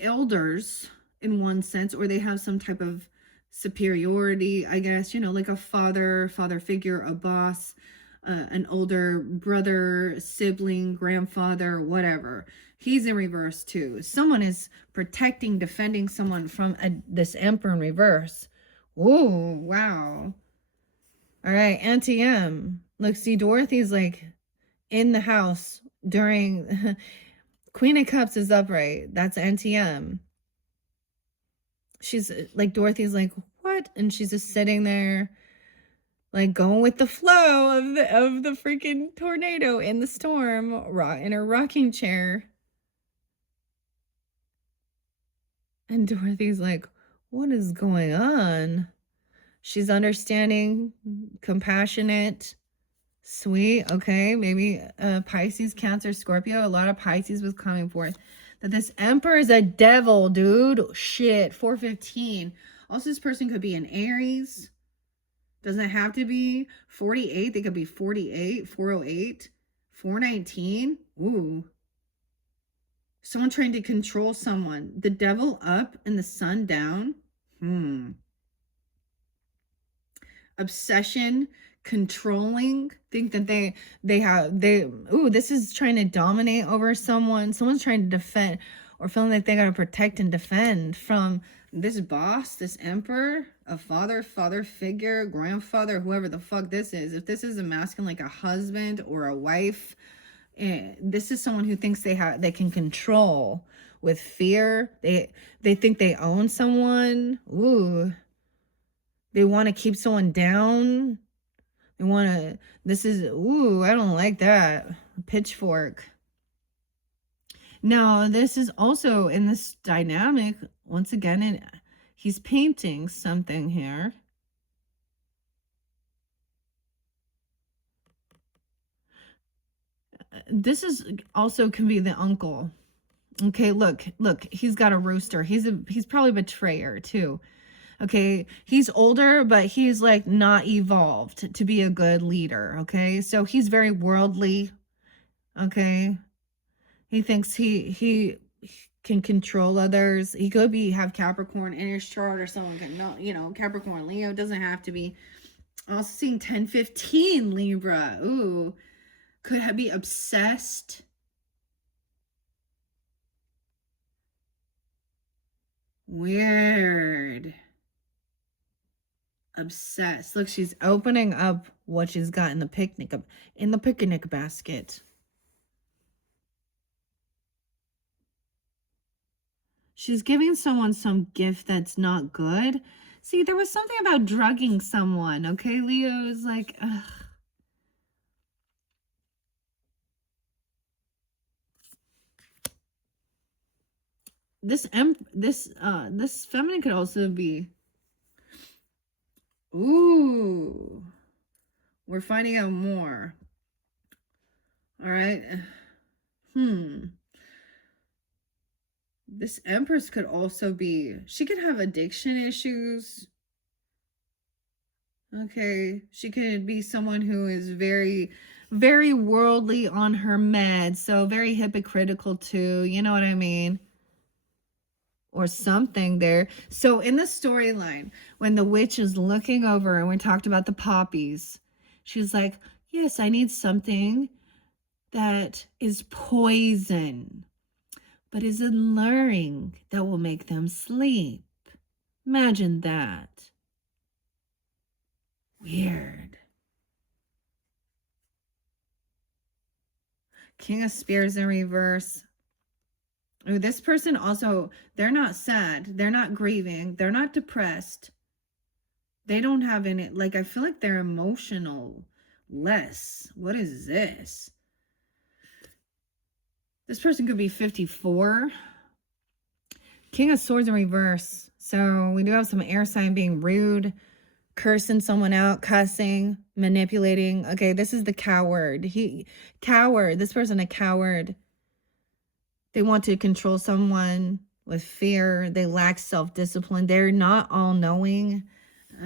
elders in one sense, or they have some type of superiority, I guess, you know, like a father figure, a boss, an older brother, sibling, grandfather, whatever. He's in reverse too. Someone is protecting, defending someone from this Emperor in reverse. Whoa, wow. All right, Auntie M. Look, see, Dorothy's like in the house during Queen of Cups is upright. That's Auntie M. She's like, Dorothy's like, what? And she's just sitting there, like going with the flow of the freaking tornado in the storm, in her rocking chair. And Dorothy's like, what is going on? She's understanding, compassionate, sweet. Okay, maybe Pisces, Cancer, Scorpio. A lot of Pisces was coming forth. That this Emperor is a devil, dude. Shit, 415. Also, this person could be an Aries. Doesn't have to be 48. They could be 48, 408, 419. Ooh. Someone trying to control someone. The devil up and the sun down. Obsession, controlling. Think that this is trying to dominate over someone. Someone's trying to defend or feeling like they got to protect and defend from this boss, this emperor, a father figure, grandfather, whoever the fuck this is. If this is a masculine, like a husband or a wife, this is someone who thinks they can control with fear. They think they own someone. Ooh. They want to keep someone down. They want to, I don't like that. Pitchfork. Now, this is also in this dynamic, once again, he's painting something here. This is also can be the uncle. Okay, look, he's got a rooster. He's probably a betrayer too. Okay, he's older, but he's like not evolved to be a good leader. Okay, so he's very worldly. Okay, he thinks he can control others. He could have Capricorn in his chart, or someone can know, you know, Capricorn, Leo. Doesn't have to be. Also seeing 10-15 Libra. Ooh, could be obsessed. Weird. Obsessed. Look, she's opening up what she's got in the picnic basket. She's giving someone some gift that's not good. See, there was something about drugging someone. Okay, Leo is like, ugh. This feminine could also be. Ooh, we're finding out more. All right. This Empress could also be, she could have addiction issues. Okay, she could be someone who is very, very worldly on her meds, so very hypocritical too, you know what I mean? Or something there. So in the storyline, when the witch is looking over and we talked about the poppies, she's like, yes, I need something that is poison, but is alluring, that will make them sleep. Imagine that. Weird. King of Spears in reverse. Ooh, this person also, they're not sad. They're not grieving. They're not depressed. They don't have any, like, I feel like they're emotional less. What is this? This person could be 54. King of Swords in reverse. So we do have some air sign being rude, cursing someone out, cussing, manipulating. Okay, this is the coward. Coward. This person a coward. They want to control someone with fear. They lack self-discipline. They're not all-knowing.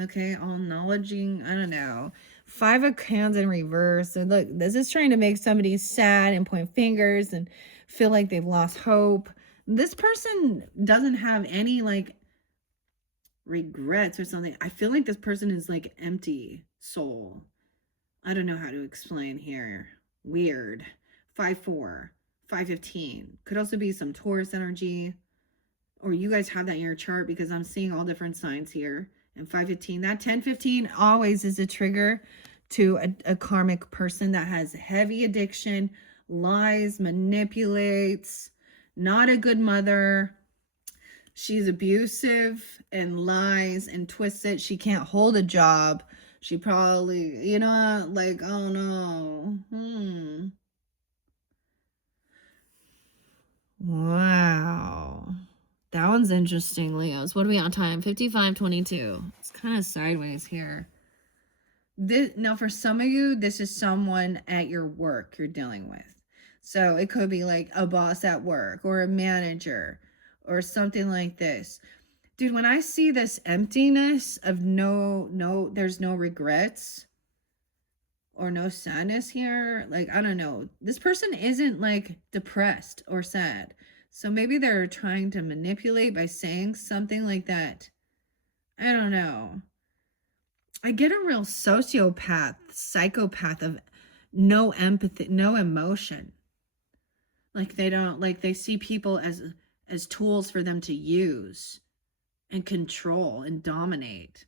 Okay, all-knowledging. I don't know. 5 of Wands in reverse. So look, this is trying to make somebody sad and point fingers and feel like they've lost hope. This person doesn't have any, like, regrets or something. I feel like this person is like empty soul. I don't know how to explain here. Weird. 5-4, 5-15. Could also be some Taurus energy. Or you guys have that in your chart because I'm seeing all different signs here. And 5-15. That 10-15 always is a trigger to a karmic person that has heavy addiction, lies, manipulates, not a good mother. She's abusive and lies and twists it. She can't hold a job. She probably, like, oh no. Wow. That one's interesting, Leos. What are we on time? 55:22. It's kind of sideways here. Now, for some of you, this is someone at your work you're dealing with. So it could be like a boss at work or a manager or something like this. Dude, when I see this emptiness of there's no regrets or no sadness here, like, I don't know. This person isn't like depressed or sad. So maybe they're trying to manipulate by saying something like that. I don't know. I get a real sociopath, psychopath of no empathy, no emotion. Like they see people as tools for them to use and control and dominate.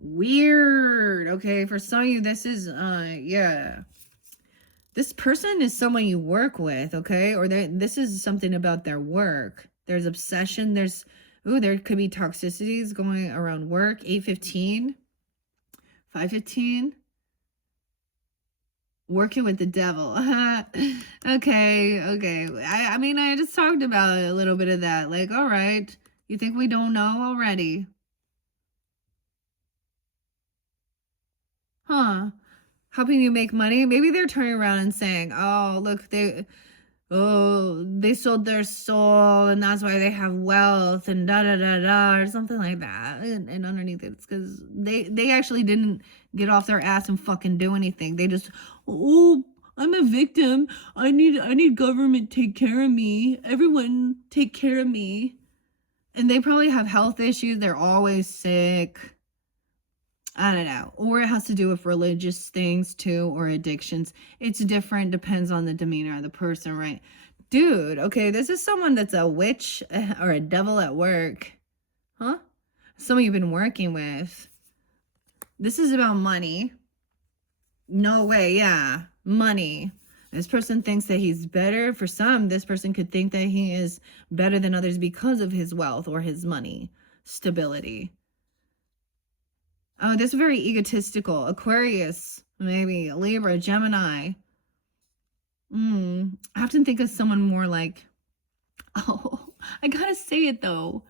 Weird. Okay, for some of you, this is yeah. This person is someone you work with, okay? Or this is something about their work. There's obsession. There could be toxicities going around work. 8-15, 5-15. Working with the devil. Okay. I mean, I just talked about a little bit of that. Like, all right, you think we don't know already? Huh? Helping you make money? Maybe they're turning around and saying, oh, look, they sold their soul and that's why they have wealth and da da da da or something like that. And underneath it's because they actually didn't get off their ass and fucking do anything. They just, oh, I'm a victim. I need government to take care of me. Everyone take care of me. And they probably have health issues. They're always sick. I don't know. Or it has to do with religious things too, or addictions. It's different, depends on the demeanor of the person, right? Dude, okay, this is someone that's a witch or a devil at work. Huh? Someone you've been working with. This is about money. No way, yeah. Money. This person thinks that he's better. For some, this person could think that he is better than others because of his wealth or his money. Stability. Oh, this is very egotistical. Aquarius, maybe Libra, Gemini. I often think of someone more like, oh, I gotta say it though,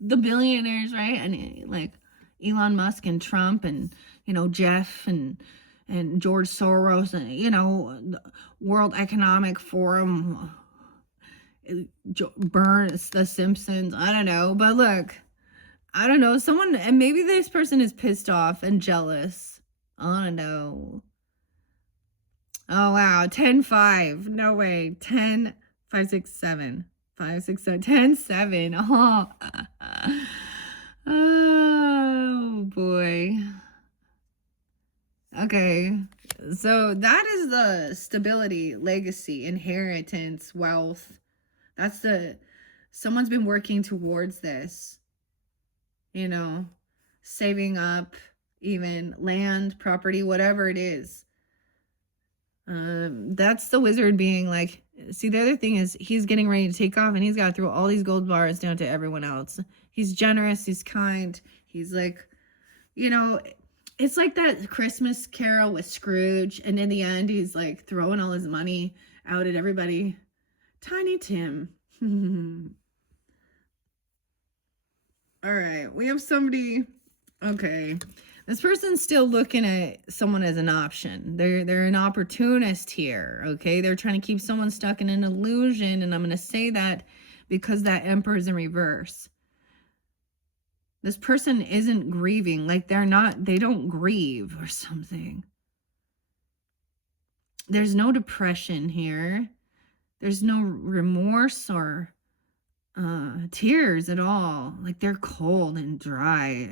the billionaires, right? And like Elon Musk and Trump and Jeff and George Soros and the World Economic Forum, Burns, The Simpsons. I don't know, but look. I don't know, and maybe this person is pissed off and jealous. I don't know. Oh, wow. 10-5. No way. 10, 5, 6, 7. 5, 6, 7. 10, 7. Oh. Oh, boy. Okay. So that is the stability, legacy, inheritance, wealth. Someone's been working towards this. Saving up, even land, property, whatever it is. That's the wizard being like, see, the other thing is he's getting ready to take off and he's got to throw all these gold bars down to everyone else. He's generous, he's kind, he's like, it's like that Christmas Carol with Scrooge, and in the end he's like throwing all his money out at everybody. Tiny Tim. All right, we have somebody. Okay, this person's still looking at someone as an option. They're an opportunist here. Okay, they're trying to keep someone stuck in an illusion, and I'm going to say that because that Emperor is in reverse. This person isn't grieving, like they don't grieve or something. There's no depression here. There's no remorse or tears at all. Like they're cold and dry,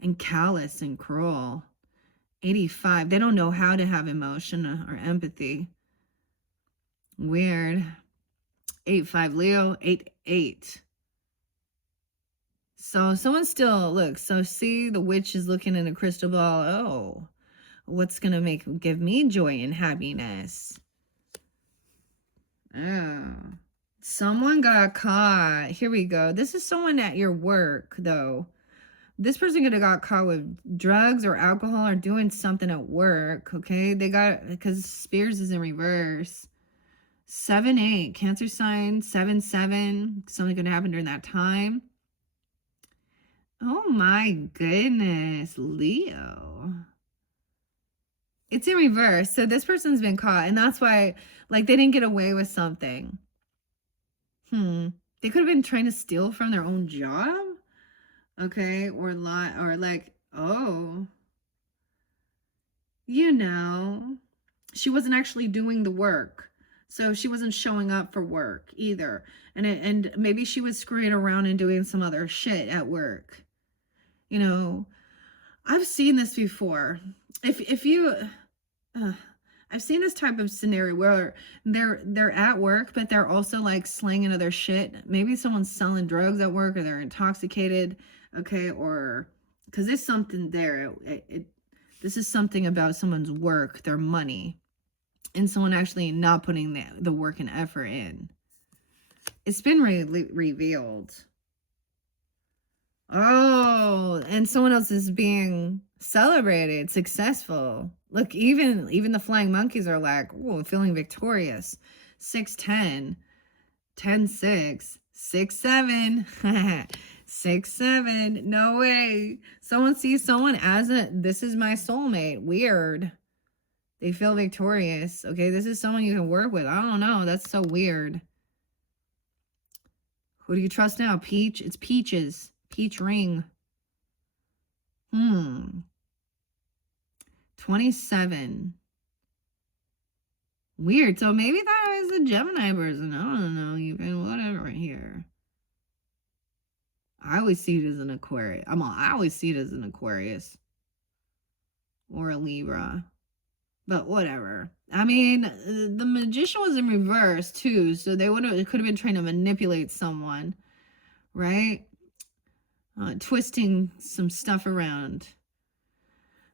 and callous and cruel. 85. They don't know how to have emotion or empathy. Weird. 8-5 Leo. 8-8. So someone still look. So see, the witch is looking in a crystal ball. Oh, what's gonna give me joy and happiness? Oh, someone got caught. Here we go. This is someone at your work, though. This person could have got caught with drugs or alcohol or doing something at work. Okay, they got, because Spears is in reverse. 7-8 Cancer sign. 7-7. Something could happen during that time. Oh my goodness, Leo. It's in reverse. So this person's been caught, and that's why, like, they didn't get away with something. They could have been trying to steal from their own job. Okay, or lie, or like, oh, you know, she wasn't actually doing the work. So she wasn't showing up for work either. And maybe she was screwing around and doing some other shit at work. You know, I've seen this before. If you I've seen this type of scenario where they're at work, but they're also like slanging other shit. Maybe someone's selling drugs at work, or they're intoxicated. Okay, or because there's something there. This is something about someone's work, their money, and someone actually not putting the work and effort in. It's been revealed. Oh, and someone else is being celebrated, successful. Look, even the flying monkeys are like, oh, feeling victorious. 6-10, 10-6, 6-7, 6-7. No way. Someone sees someone as this is my soulmate. Weird. They feel victorious. Okay, this is someone you can work with. I don't know. That's so weird. Who do you trust now? Peach? It's Peaches. Peach ring. 27. Weird. So maybe that is a Gemini person. I don't know. Even whatever here. I always see it as an Aquarius. I always see it as an Aquarius or a Libra. But whatever. I mean, the Magician was in reverse too, so it could have been trying to manipulate someone, right? Twisting some stuff around.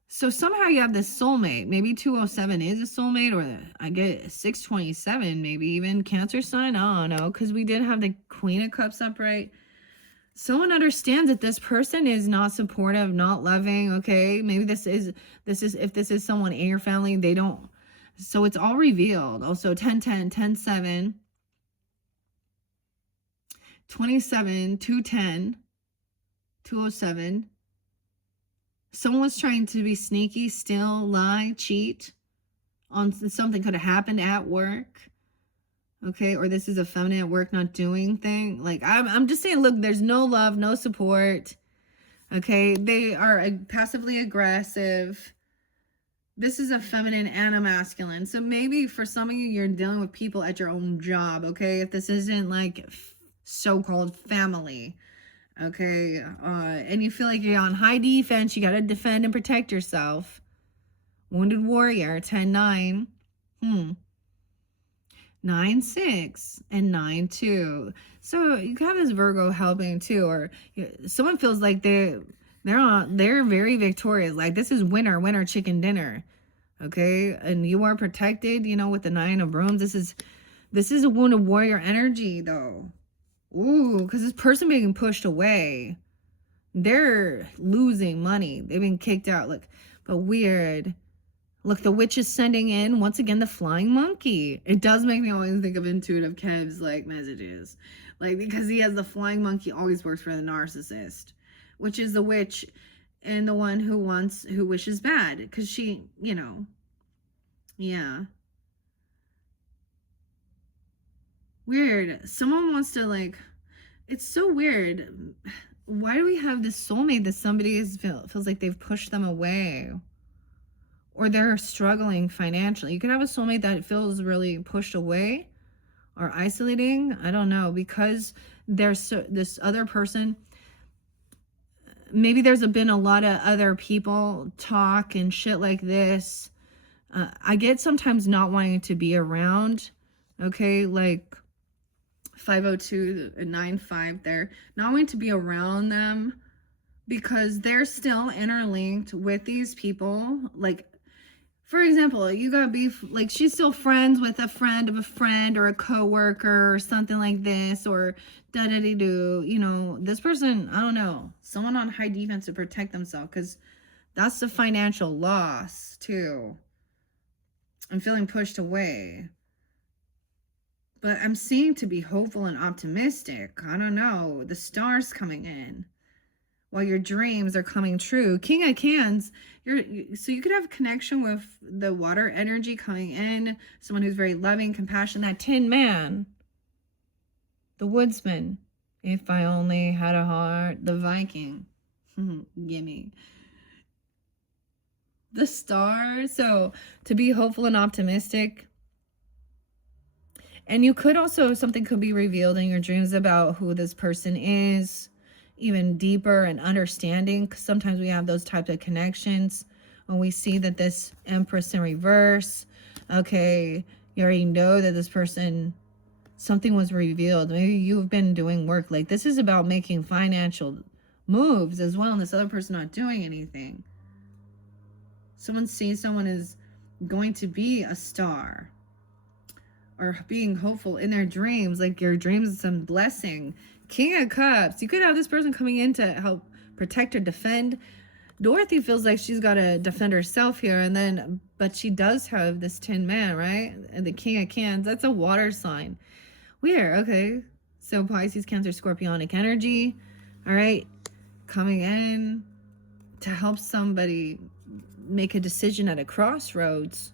So somehow you have this soulmate. Maybe 207 is a soulmate, or I get 627, maybe even Cancer sign. I don't know, because we did have the Queen of Cups upright. Someone understands that this person is not supportive, not loving. Okay, maybe this is if this is someone in your family, they don't. So it's all revealed. Also 10-10, 10-7, 27, 210, 207. Someone was trying to be sneaky, steal, lie, cheat on something could have happened at work. Okay, or this is a feminine at work not doing thing. Like, I'm just saying, look, there's no love, no support. Okay, they are passively aggressive. This is a feminine and a masculine. So maybe for some of you, you're dealing with people at your own job. Okay, if this isn't like so-called family. Okay, and you feel like you're on high defense. You got to defend and protect yourself. Wounded warrior. 10-9. 9-6 and 9-2. So you have this Virgo helping too, or someone feels like they're very victorious. Like this is winner chicken dinner. Okay, and you are protected. You know, with the 9 of Brooms. This is a wounded warrior energy though. Ooh, because this person being pushed away, they're losing money. They've been kicked out. Look, but weird. Look, the witch is sending in, once again, the flying monkey. It does make me always think of intuitive Kev's, like, messages. Like, because he has the flying monkey always works for the narcissist. Which is the witch and the one who wishes bad. Because she, you know, yeah. Weird. Someone wants to, like, it's so weird. Why do we have this soulmate that somebody feels like they've pushed them away? Or they're struggling financially. You could have a soulmate that feels really pushed away or isolating. I don't know, because there's this other person. Maybe there's been a lot of other people talk and shit like this. I get sometimes not wanting to be around. Okay, like 50295 there. Not wanting to be around them because they're still interlinked with these people. Like, for example, you got beef, like she's still friends with a friend of a friend or a coworker or something like this, or da-da-dee-doo. You know, this person, I don't know, someone on high defense to protect themselves, because that's the financial loss too. I'm feeling pushed away. But I'm seeing to be hopeful and optimistic. I don't know. The stars coming in while your dreams are coming true. King of Cans, so you could have a connection with the water energy coming in. Someone who's very loving, compassionate. That Tin Man, the woodsman. If I only had a heart. The Viking. Gimme. The stars. So to be hopeful and optimistic. And you could also, something could be revealed in your dreams about who this person is, even deeper and understanding. Because sometimes we have those types of connections when we see that this Empress in reverse. Okay, you already know that this person, something was revealed. Maybe you've been doing work. Like, this is about making financial moves as well, and this other person not doing anything. Someone sees someone is going to be a star, or being hopeful in their dreams. Like, your dreams is some blessing. King of Cups, you could have this person coming in to help protect or defend. Dorothy feels like she's got to defend herself here, and then, but she does have this Tin Man, right? And the King of Cans, that's a water sign. Weird. Okay, so Pisces, Cancer, Scorpionic energy. All right, coming in to help somebody make a decision at a crossroads.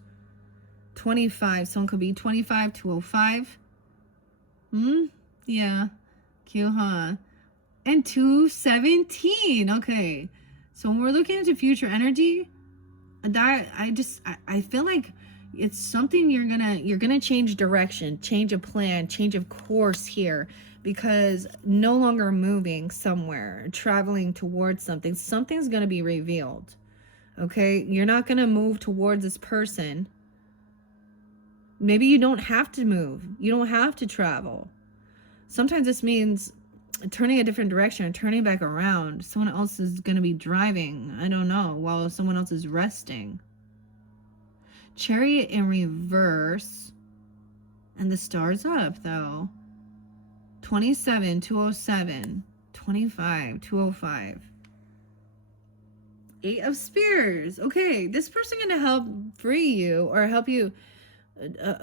25, someone could be 25, 205. Yeah, cute, huh? And 217. Okay, so when we're looking into future energy, that I feel like it's something you're gonna change direction, change of plan, change of course here, because no longer moving somewhere, traveling towards something. Something's gonna be revealed. Okay, you're not gonna move towards this person. Maybe you don't have to move. You don't have to travel. Sometimes this means turning a different direction or turning back around. Someone else is going to be driving, I don't know, while someone else is resting. Chariot in reverse. And the stars up, though. 27, 207. 25, 205. 8 of Spears. Okay, this person going to help free you or help you.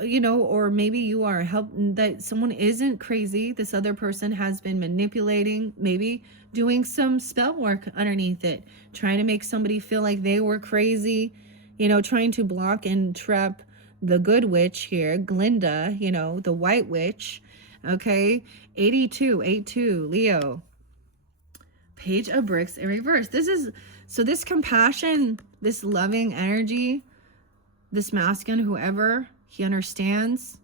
You know, or maybe you are helping, that someone isn't crazy. This other person has been manipulating, maybe doing some spell work underneath it, trying to make somebody feel like they were crazy, you know, trying to block and trap the good witch here, Glinda, you know, the white witch. Okay, 82, Leo. Page of Bricks in reverse. This is, so this compassion, this loving energy, this masculine, whoever, he understands.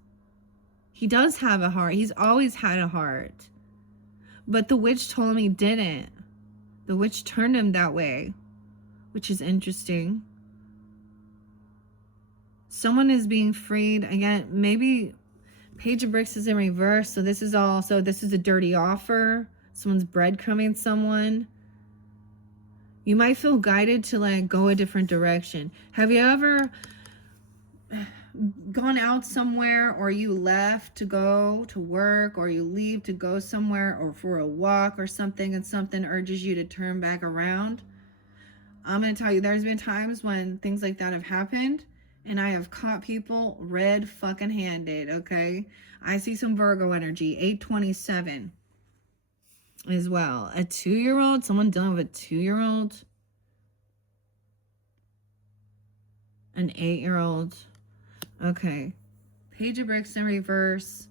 He does have a heart. He's always had a heart. But the witch told him he didn't. The witch turned him that way, which is interesting. Someone is being freed. Again, maybe Page of Bricks is in reverse. So this is also, this is a dirty offer. Someone's breadcrumbing someone. You might feel guided to like go a different direction. Have you ever gone out somewhere, or you left to go to work, or you leave to go somewhere or for a walk or something, and something urges you to turn back around? I'm going to tell you, there's been times when things like that have happened, and I have caught people red fucking handed. Okay, I see some Virgo energy. 827 as well. A 2-year-old, someone dealing with a 2-year-old. An 8-year-old. Okay, Page of Bricks in reverse.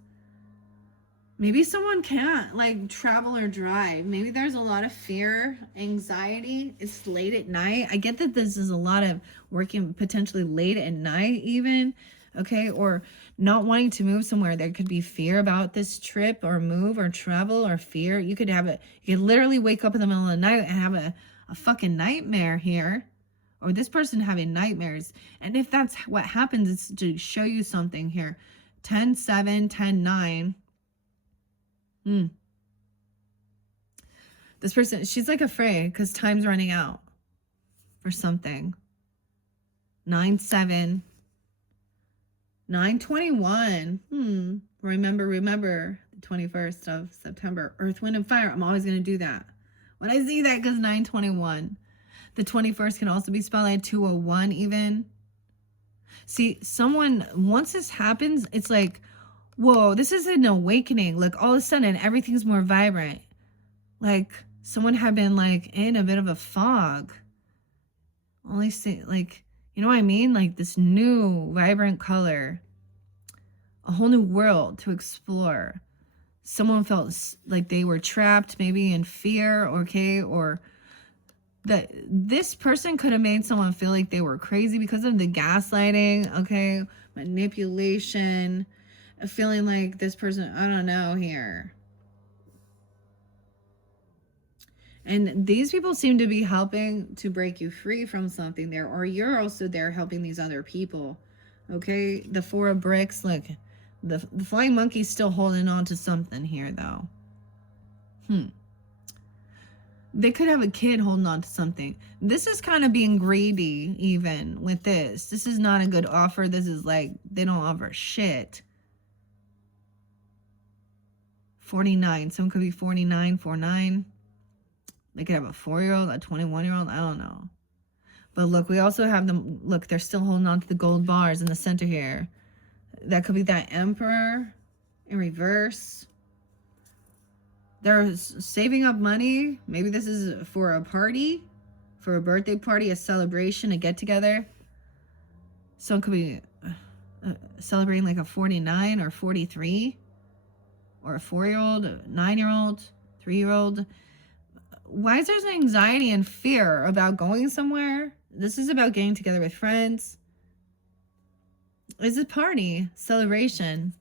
Maybe someone can't like travel or drive. Maybe there's a lot of fear, anxiety. It's late at night. I get that this is a lot of working potentially late at night even. okay? Or not wanting to move somewhere. There could be fear about this trip or move or travel or fear. You could have it. You could literally wake up in the middle of the night and have a fucking nightmare here. Or this person having nightmares. And if that's what happens, it's to show you something here. 10-7, 10-9. This person, she's like afraid because time's running out or something. 9-7. 9-21. Remember the 21st of September. Earth, Wind, and Fire. I'm always going to do that. When I see that, because 9-21. The 21st can also be spelled like 201 even. See, someone, once this happens, it's like, whoa, this is an awakening. Like all of a sudden, everything's more vibrant. Like someone had been like in a bit of a fog. Only see, like, you know what I mean? Like this new vibrant color. A whole new world to explore. Someone felt like they were trapped maybe in fear, okay, or that this person could have made someone feel like they were crazy because of the gaslighting, okay, manipulation, feeling like this person, I don't know here. And these people seem to be helping to break you free from something there, or you're also there helping these other people, okay? The 4 of bricks, look, the flying monkey's still holding on to something here, though. They could have a kid holding on to something. This is kind of being greedy even with this. This is not a good offer. This is like, they don't offer shit. 49. Someone could be 49, 49. They could have a 4-year-old, a 21-year-old. I don't know. But look, we also have them. Look, they're still holding on to the gold bars in the center here. That could be that Emperor in reverse. They're saving up money. Maybe this is for a party, for a birthday party, a celebration, a get-together. Someone could be celebrating like a 49 or 43, or a 4-year-old, a 9-year-old, 3-year-old. Why is there anxiety and fear about going somewhere? This is about getting together with friends. It's a party, celebration.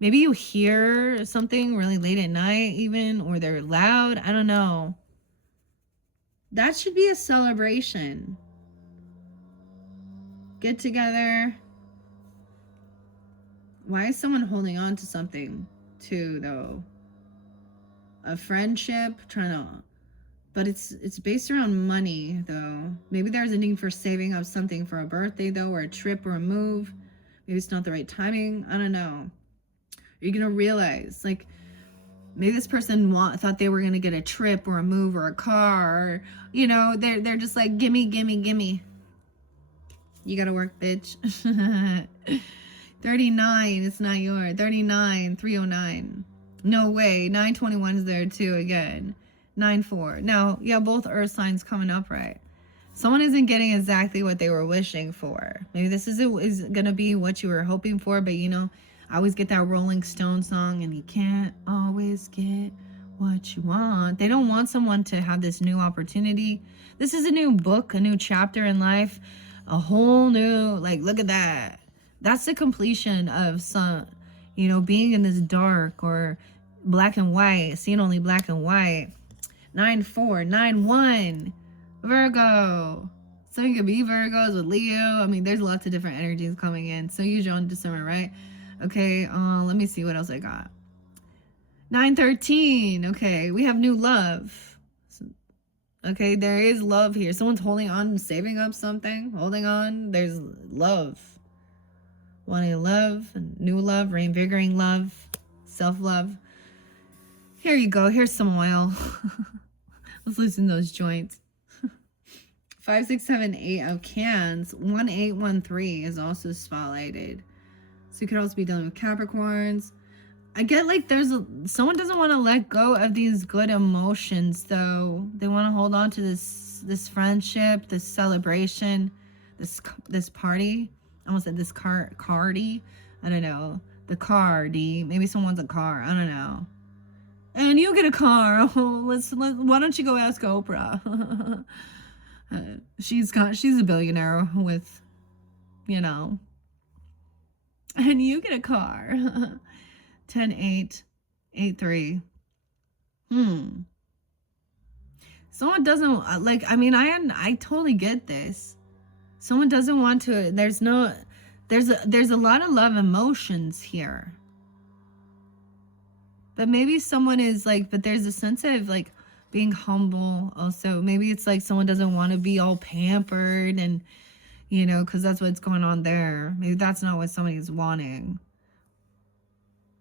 Maybe you hear something really late at night even, or they're loud. I don't know. That should be a celebration. Get together. Why is someone holding on to something too, though? A friendship, trying to... But it's based around money, though. Maybe there's a need for saving up something for a birthday, though, or a trip or a move. Maybe it's not the right timing. I don't know. You're going to realize, like, maybe this person thought they were going to get a trip or a move or a car. Or, you know, they're just like, gimme, gimme, gimme. You got to work, bitch. 39, it's not yours. 39, 309. No way. 921 is there too again. 9-4. Now, yeah, both earth signs coming up right. Someone isn't getting exactly what they were wishing for. Maybe this is going to be what you were hoping for, but you know, I always get that Rolling Stone song, and you can't always get what you want. They don't want someone to have this new opportunity. This is a new book, a new chapter in life, a whole new, like, look at that. That's the completion of some, you know, being in this dark or black and white, seeing only black and white. 9-4, 9-1, Virgo. Some you could be Virgos with Leo. I mean, there's lots of different energies coming in. So use your own discernment, right? Okay, let me see what else I got. 9-13. Okay, we have new love. Okay, there is love here. Someone's holding on and saving up something. Holding on. There's love. Wanting love, new love, reinvigorating love, self-love. Here you go. Here's some oil. Let's loosen those joints. 5, 6, 7, 8 of cans. 1813 is also spotlighted. So you could also be dealing with Capricorns. I get like someone doesn't want to let go of these good emotions, though. They want to hold on to this friendship, this celebration, this party. I almost said this cardy. I don't know. The cardy. Maybe someone wants a car. I don't know. And you get a car. Why don't you go ask Oprah? She's a billionaire with, you know, and you get a car. 10-8-8-3. Someone doesn't like, I mean, I totally get this. Someone doesn't want to, there's a lot of love emotions here. But maybe someone is like, but there's a sense of like being humble also. Maybe it's like someone doesn't want to be all pampered and, you know, because that's what's going on there. Maybe that's not what somebody's wanting.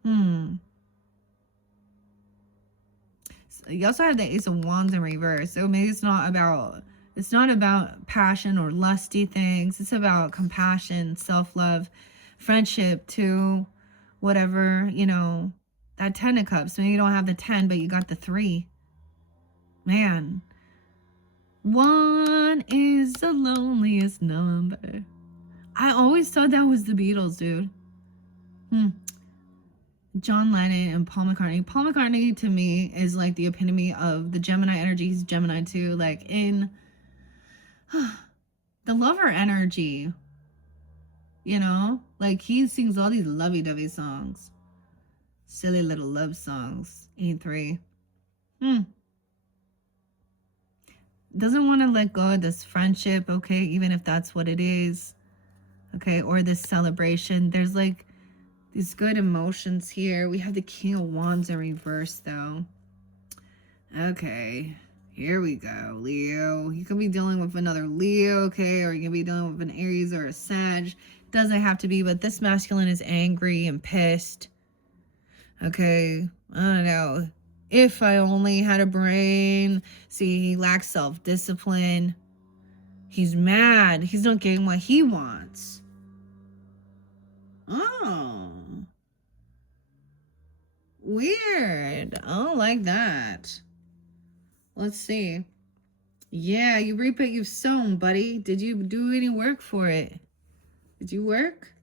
So you also have the Ace of Wands in reverse. So maybe it's not about passion or lusty things. It's about compassion, self-love, friendship too, whatever, you know. That 10 of Cups. Maybe you don't have the 10, but you got the 3. Man. 1 is the loneliest number. I always thought that was the Beatles, dude. John Lennon and Paul McCartney. Paul McCartney to me is like the epitome of the Gemini energy. He's Gemini too. Like in the lover energy. You know? Like he sings all these lovey-dovey songs. Silly little love songs. 8-3. Doesn't want to let go of this friendship, okay? Even if that's what it is. Okay? Or this celebration. There's like these good emotions here. We have the King of Wands in reverse, though. Okay. Here we go, Leo. You could be dealing with another Leo, okay? Or you can be dealing with an Aries or a Sag. Doesn't have to be, but this masculine is angry and pissed. Okay, I don't know. If I only had a brain. See, he lacks self-discipline. He's mad. He's not getting what he wants. Oh. Weird. I don't like that. Let's see. Yeah, you reap what you've sown, buddy. Did you do any work for it? Did you work?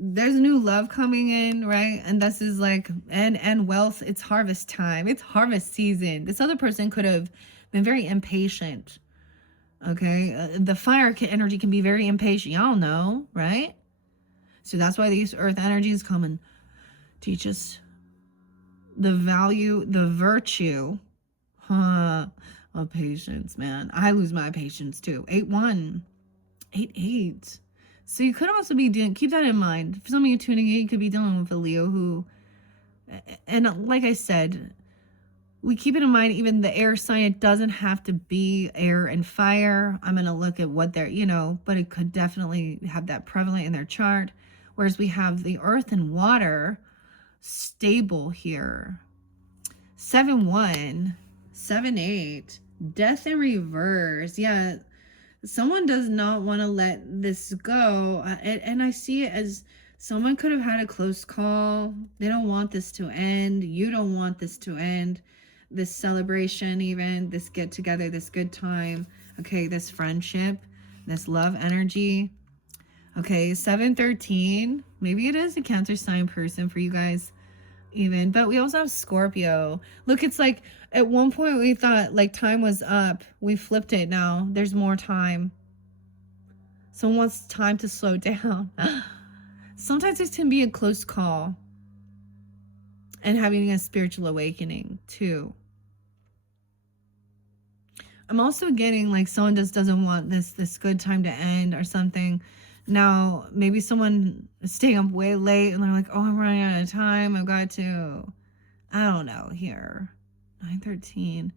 There's new love coming in, right? And this is like, and wealth, it's harvest time. It's harvest season. This other person could have been very impatient. Okay? The fire energy can be very impatient. Y'all know, right? So that's why these earth energies come and teach us the value, the virtue of patience, man. I lose my patience too. 8-1. 8-8. So you could also be doing, keep that in mind. For some of you tuning in, you could be dealing with a Leo who, and like I said, we keep it in mind, even the air sign, it doesn't have to be air and fire. I'm going to look at what they're, you know, but it could definitely have that prevalent in their chart. Whereas we have the earth and water stable here. 7-1, 7-8, death in reverse. Yeah. Someone does not want to let this go. And I see it as someone could have had a close call. They don't want this to end. You don't want this to end. This celebration even, this get together, this good time. Okay, this friendship, this love energy. Okay, 7-13. Maybe it is a Cancer sign person for you guys even. But we also have Scorpio. Look, it's like at one point we thought like time was up. We flipped it now. There's more time. Someone wants time to slow down. Sometimes it can be a close call. And having a spiritual awakening too. I'm also getting like someone just doesn't want this good time to end or something. Now, maybe someone is staying up way late and they're like, oh, I'm running out of time. I've got to, I don't know, here. 9-13.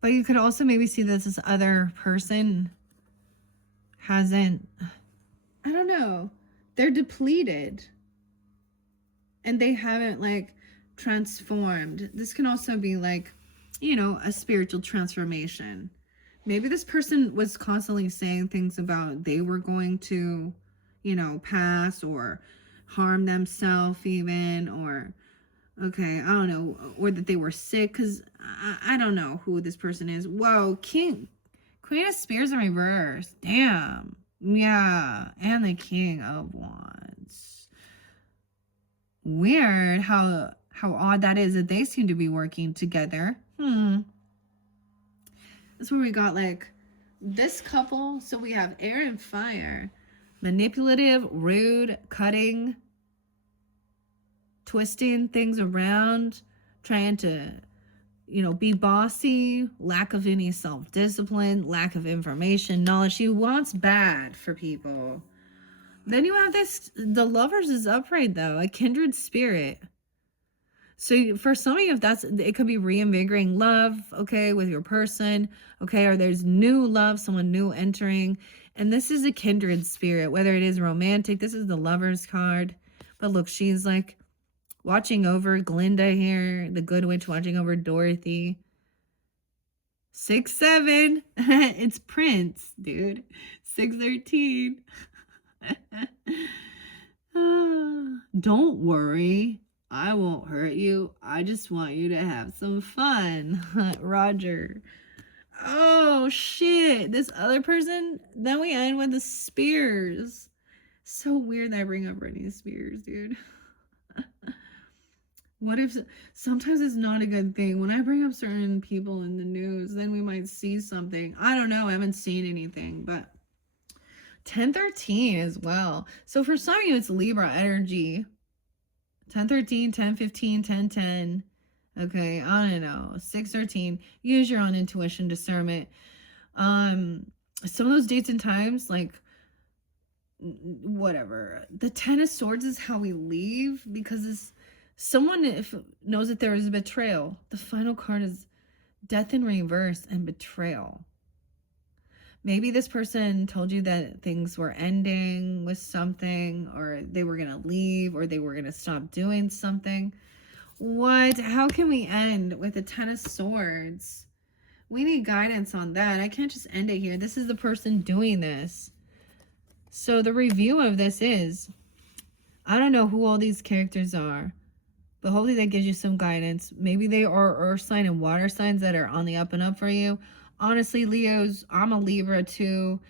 But you could also maybe see that this other person hasn't, I don't know, they're depleted. And they haven't like transformed. This can also be like, you know, a spiritual transformation. Maybe this person was constantly saying things about they were going to, you know, pass or harm themselves even, or, okay, I don't know, or that they were sick, because I don't know who this person is. Whoa, Queen of Spears in reverse. Damn. Yeah, and the King of Wands. Weird how odd that is that they seem to be working together. That's where we got like this couple. So we have air and fire. Manipulative, rude, cutting, twisting things around, trying to, be bossy, lack of any self-discipline, lack of information, knowledge. She wants bad for people. Then you have the Lovers is upright though, a kindred spirit. So for some of you, it could be reinvigorating love, okay, with your person, okay, or there's new love, someone new entering. And this is a kindred spirit, whether it is romantic. This is the Lovers card. But look, she's like watching over Glinda here, the good witch watching over Dorothy. 6-7. It's Prince, dude. 6-13. Don't worry. I won't hurt you. I just want you to have some fun. Roger. Oh, shit. This other person. Then we end with the Spears. So weird that I bring up Britney Spears, dude. What if sometimes it's not a good thing? When I bring up certain people in the news, then we might see something. I don't know. I haven't seen anything, but 10-13 as well. So for some of you, it's Libra energy. 10-13, 10-15, 10-10. Okay, I don't know. 6-13. Use your own intuition, discernment. Some of those dates and times, like whatever. The 10 of Swords is how we leave, because someone knows that there is a betrayal. The final card is Death in reverse and betrayal. Maybe this person told you that things were ending with something, or they were going to leave, or they were going to stop doing something. What? How can we end with the 10 of Swords? We need guidance on that. I can't just end it here. This is the person doing this. So the review of this is, I don't know who all these characters are, but hopefully that gives you some guidance. Maybe they are earth sign and water signs that are on the up and up for you. Honestly, Leos, I'm a Libra too.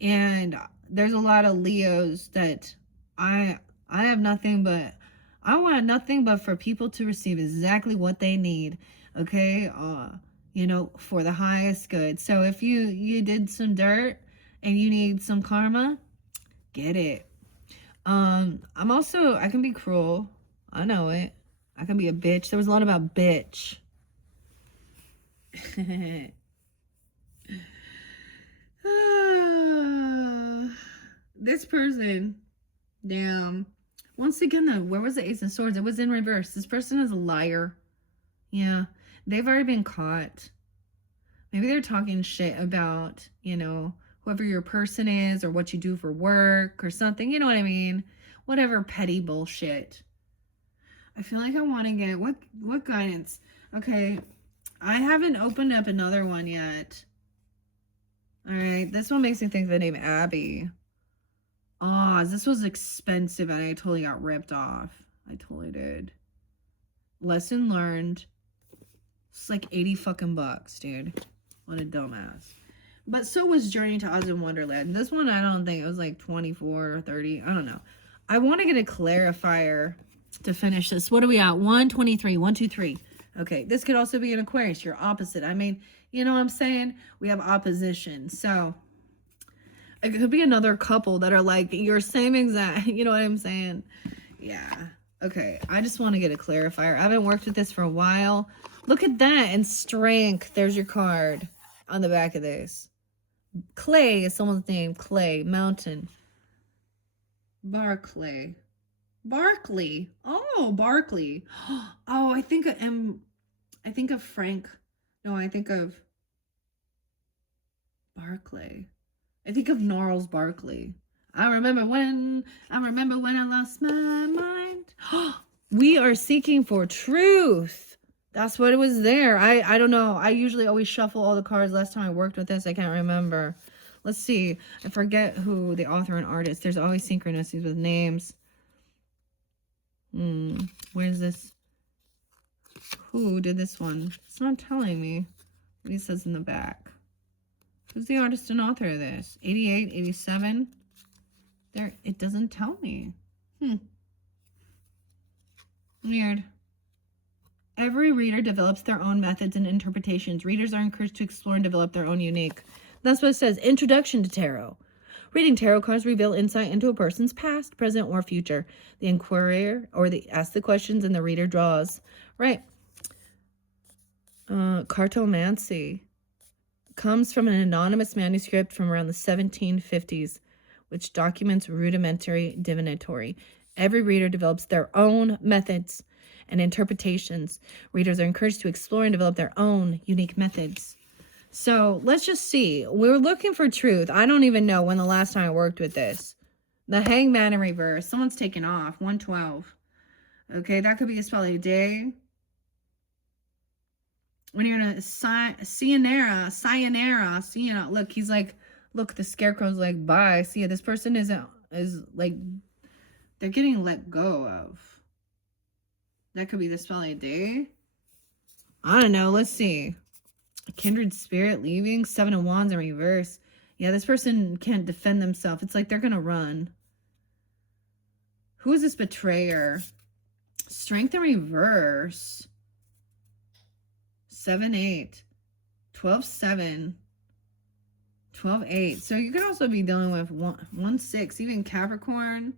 And there's a lot of Leos that I have nothing but, I want nothing but for people to receive exactly what they need. Okay? For the highest good. So if you did some dirt and you need some karma, get it. I can be cruel. I know it. I can be a bitch. There was a lot about bitch. This person, damn. Once again, though, where was the Ace of Swords? It was in reverse. This person is a liar. Yeah, they've already been caught. Maybe they're talking shit about, whoever your person is or what you do for work or something. You know what I mean? Whatever petty bullshit. I feel like I want to get, what guidance? Okay, I haven't opened up another one yet. All right, this one makes me think of the name Abby. Oh, this was expensive and I totally got ripped off. I totally did. Lesson learned. It's like 80 fucking bucks, dude. What a dumbass. But so was Journey to Oz in Wonderland. This one, I don't think it was like 24 or 30. I don't know. I want to get a clarifier to finish this. What are we at? 123. 1, 2, 3. Okay, this could also be an Aquarius. You're opposite. I mean, you know what I'm saying? We have opposition. So it could be another couple that are like your same exact, you know what I'm saying? Yeah. Okay, I just want to get a clarifier. I haven't worked with this for a while. Look at that. And Strength. There's your card on the back of this. Clay is someone's name. Clay. Mountain. Barclay. Barkley. Oh, Barkley. Oh, I think of Frank. No, I think of Barclay. I think of Gnarls Barkley. I remember when I lost my mind. We are seeking for truth. That's what it was there. I don't know. I usually always shuffle all the cards. Last time I worked with this, I can't remember. Let's see. I forget who the author and artist. There's always synchronicities with names. Where's this? Who did this one? It's not telling me what he says in the back. Who's the artist and author of this? 88, 87? There, it doesn't tell me. Weird. Every reader develops their own methods and interpretations. Readers are encouraged to explore and develop their own unique. That's what it says. Introduction to Tarot. Reading tarot cards reveal insight into a person's past, present, or future. The inquirer asks the questions and the reader draws. Right. Cartomancy comes from an anonymous manuscript from around the 1750s, which documents rudimentary divinatory. Every reader develops their own methods and interpretations. Readers are encouraged to explore and develop their own unique methods. So let's just see. We're looking for truth. I don't even know when the last time I worked with this. The Hangman in reverse. Someone's taken off. 112. Okay, that could be a spell a day. When you're in a sayonara, look, he's like, look, the scarecrow's like, bye. See ya. This person is like, they're getting let go of. That could be the spell a day. I don't know. Let's see. A kindred spirit leaving. 7 of Wands in reverse. Yeah, this person can't defend themselves. It's like they're going to run. Who is this betrayer? Strength in reverse. 7-8. 12-7. 12-8. So you could also be dealing with 1-6. Even Capricorn.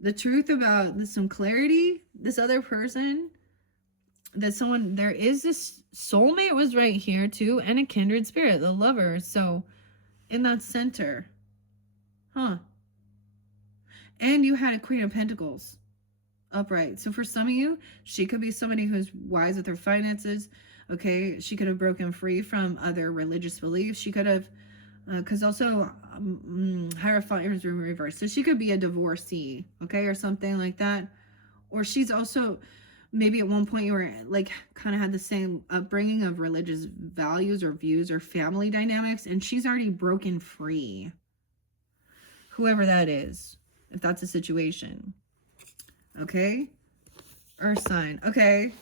The truth about this, some clarity. This other person. That someone, there is this soulmate was right here too, and a kindred spirit, the lover. So in that center, and you had a Queen of Pentacles upright. So for some of you, she could be somebody who's wise with her finances. Okay, she could have broken free from other religious beliefs. She could have, because also Hierophant is in reverse, so she could be a divorcee, okay, or something like that. Or she's also, maybe at one point you were like kind of had the same upbringing of religious values or views or family dynamics, and she's already broken free. Whoever that is, if that's a situation. Okay. Earth sign. Okay.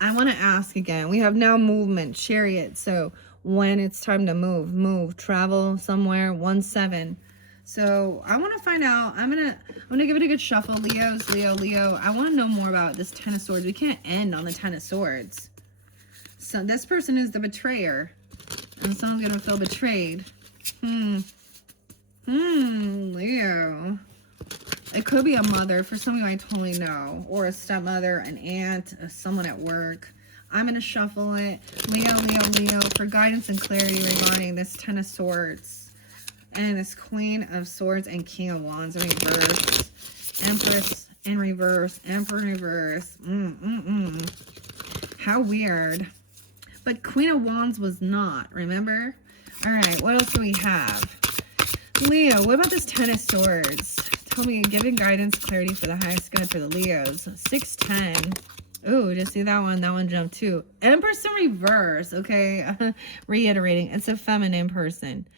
I want to ask again. We have now movement, Chariot. So when it's time to move, travel somewhere, 1-7. So I want to find out. I'm gonna give it a good shuffle. Leo. I want to know more about this Ten of Swords. We can't end on the Ten of Swords. So this person is the betrayer, and someone's gonna feel betrayed. Leo. It could be a mother. For some of you, I totally know, or a stepmother, an aunt, someone at work. I'm gonna shuffle it. Leo, for guidance and clarity regarding this Ten of Swords. And this Queen of Swords and King of Wands in reverse. Empress in reverse. Emperor in reverse. How weird. But Queen of Wands was not, remember? All right, what else do we have? Leo, what about this Ten of Swords? Tell me, giving guidance, clarity for the highest good for the Leos. 6-10. Ooh, just see that one? That one jumped too. Empress in reverse, okay? Reiterating, it's a feminine person.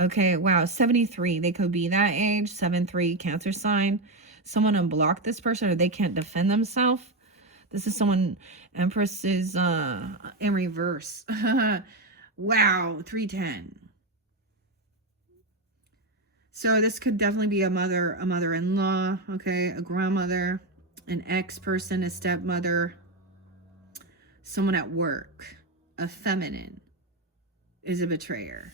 Okay, wow, 73. They could be that age. 7-3, Cancer sign. Someone unblocked this person, or they can't defend themselves. This is someone, Empress is in reverse. Wow, 3-10. So this could definitely be a mother-in-law, okay, a grandmother, an ex-person, a stepmother, someone at work, a feminine is a betrayer.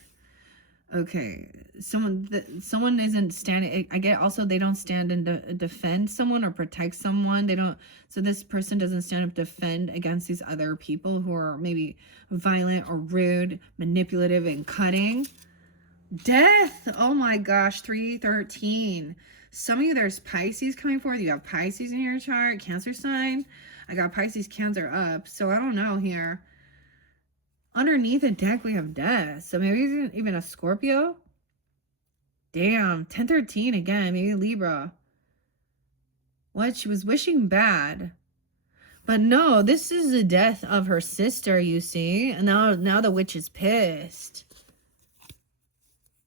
Okay, someone isn't standing. I get also they don't stand and defend someone or protect someone. They don't. So this person doesn't stand up defend against these other people who are maybe violent or rude, manipulative, and cutting. Death. Oh my gosh, 3-13. Some of you, there's Pisces coming forward. You have Pisces in your chart, Cancer sign. I got Pisces, Cancer up. So I don't know here. Underneath the deck, we have death. So maybe even a Scorpio. Damn. 10-13 again. Maybe Libra. What? She was wishing bad. But no, this is the death of her sister, you see. And now the witch is pissed.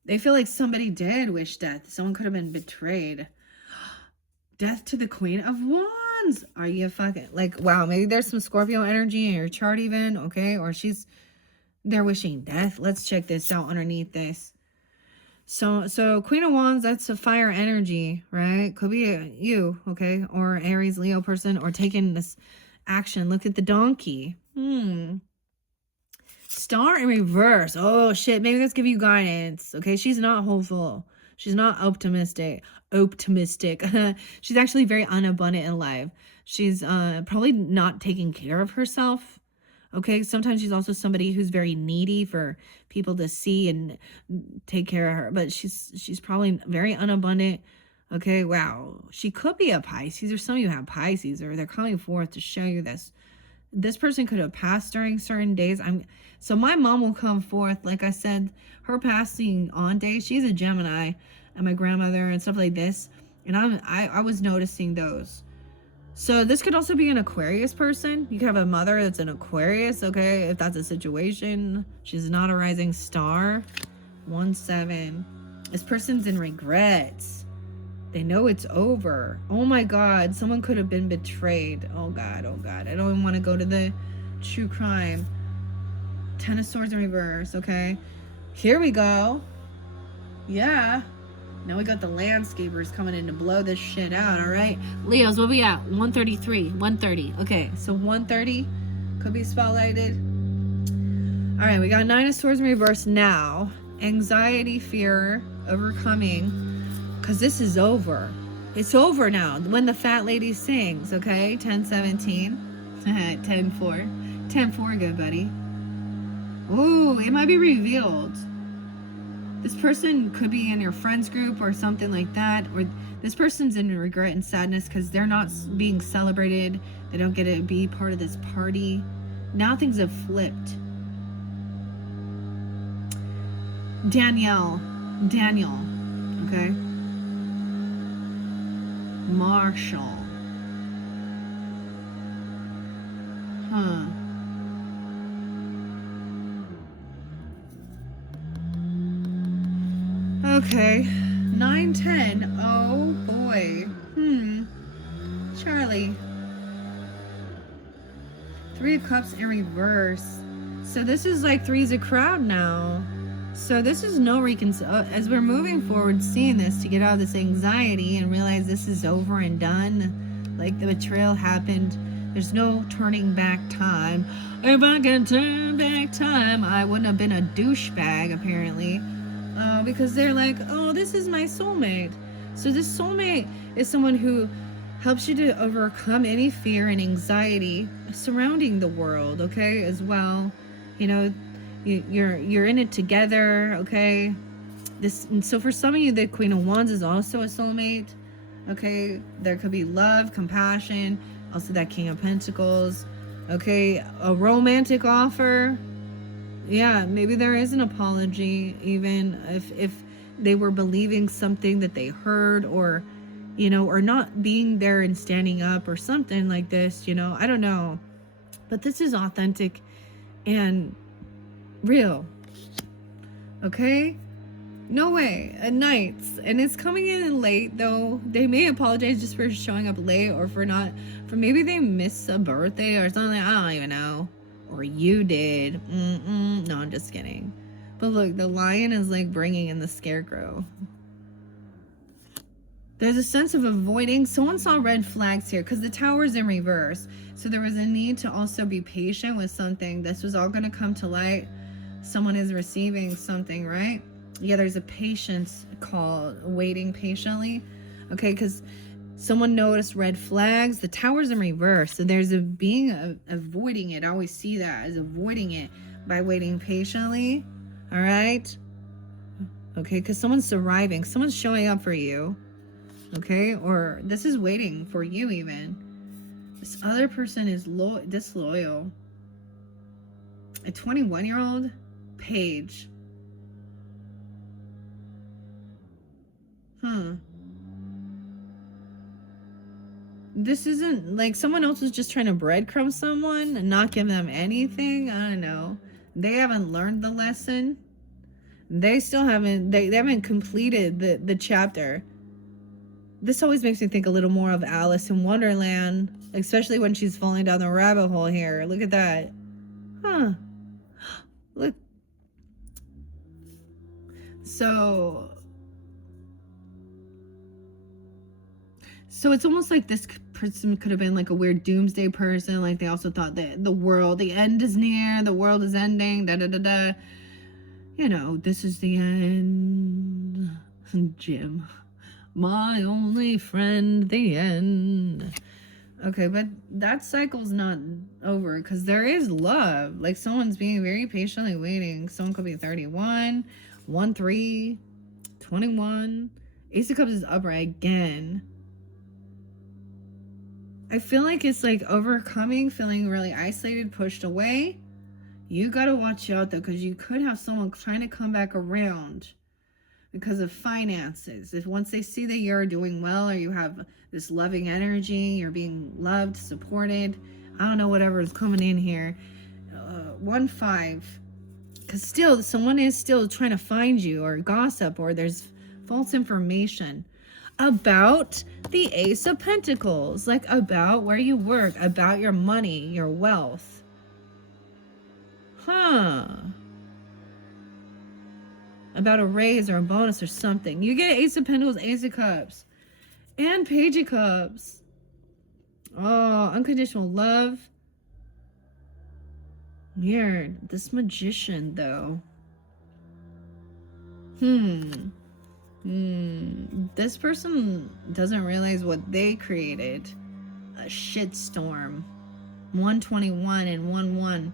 They feel like somebody did wish death. Someone could have been betrayed. Death to the Queen of Wands. Are you fucking... Like, wow, maybe there's some Scorpio energy in your chart even. Okay, or they're wishing death. Let's check this out underneath this. So Queen of Wands, that's a fire energy, right? Could be you, okay? Or Aries, Leo person, or taking this action. Look at the donkey. Star in reverse. Oh shit, maybe that's giving you guidance. Okay, she's not hopeful. She's not optimistic. Optimistic. She's actually very unabundant in life. She's probably not taking care of herself. Okay, sometimes she's also somebody who's very needy for people to see and take care of her, but she's probably very unabundant. Okay, wow. She could be a Pisces, or some of you have Pisces, or they're coming forth to show you this person could have passed during certain days. So my mom will come forth, like I said, her passing on day, she's a Gemini, and my grandmother and stuff like this, and I was noticing those. So this could also be an Aquarius person. You could have a mother that's an Aquarius, okay, if that's a situation. She's not a rising star. 1-7. This person's in regrets. They know it's over. Oh my God, someone could have been betrayed. Oh God, oh God. I don't even want to go to the true crime. 10 of Swords in reverse, okay? Here we go. Yeah. Now we got the landscapers coming in to blow this shit out, all right? Leos, what we at? 133, 130. Okay, so 130 could be spotlighted. All right, we got 9 of Swords in reverse now. Anxiety, fear, overcoming. Because this is over. It's over now. When the fat lady sings, okay? 10-17. 10-4. 10-4, good buddy. Ooh, it might be revealed. This person could be in your friends group or something like that. Or this person's in regret and sadness because they're not being celebrated. They don't get to be part of this party. Now things have flipped. Daniel, okay? Marshall. Huh. Okay. 9-10. Oh boy. Charlie. 3 of Cups in reverse. So this is like three's a crowd now. So this is no as we're moving forward, seeing this to get out of this anxiety and realize this is over and done. Like the betrayal happened. There's no turning back time. If I could turn back time, I wouldn't have been a douchebag, apparently. Because they're like, oh, this is my soulmate. So this soulmate is someone who helps you to overcome any fear and anxiety surrounding the world, okay, as well. You know, you're in it together, okay? So for some of you, the Queen of Wands is also a soulmate, okay? There could be love, compassion, also that King of Pentacles, okay? A romantic offer. Yeah, maybe there is an apology, even if they were believing something that they heard, or, you know, or not being there and standing up or something like this, you know, I don't know. But this is authentic and real, okay? No way. At nights, and it's coming in late, though. They may apologize just for showing up late, or for maybe they missed a birthday or something. I don't even know. Or you did. No, I'm just kidding. But look, the lion is like bringing in the scarecrow. There's a sense of avoiding. Someone saw red flags here because the tower's in reverse. So there was a need to also be patient with something. This was all going to come to light. Someone is receiving something, right? Yeah, there's a patience call, waiting patiently. Okay, because someone noticed red flags. The tower's in reverse. So there's avoiding it. I always see that as avoiding it by waiting patiently. All right? Okay, because someone's arriving. Someone's showing up for you. Okay, or this is waiting for you even. This other person is disloyal. A 21-year-old Page. This isn't like someone else is just trying to breadcrumb someone and not give them anything. I don't know. They haven't learned the lesson. They still haven't, they haven't completed the chapter. This always makes me think a little more of Alice in Wonderland, especially when she's falling down the rabbit hole here. Look at that. Look. So it's almost like this person could have been like a weird doomsday person. Like they also thought that the end is near, the world is ending, da da da da. You know, this is the end. Jim, my only friend, the end. Okay, but that cycle's not over because there is love. Like someone's being very patiently waiting. Someone could be 31, 1-3, 21. Ace of Cups is upright again. I feel like it's like overcoming, feeling really isolated, pushed away. You gotta watch out though, because you could have someone trying to come back around because of finances. If once they see that you're doing well or you have this loving energy, you're being loved, supported, I don't know, whatever is coming in here. 1-5, because still someone is still trying to find you or gossip, or there's false information about the Ace of Pentacles, like about where you work, about your money, your wealth. About a raise or a bonus or something. You get Ace of Pentacles, Ace of Cups, and Page of Cups. Oh, unconditional love. Weird. This Magician, though. This person doesn't realize what they created. A shitstorm. 121 and 1-1.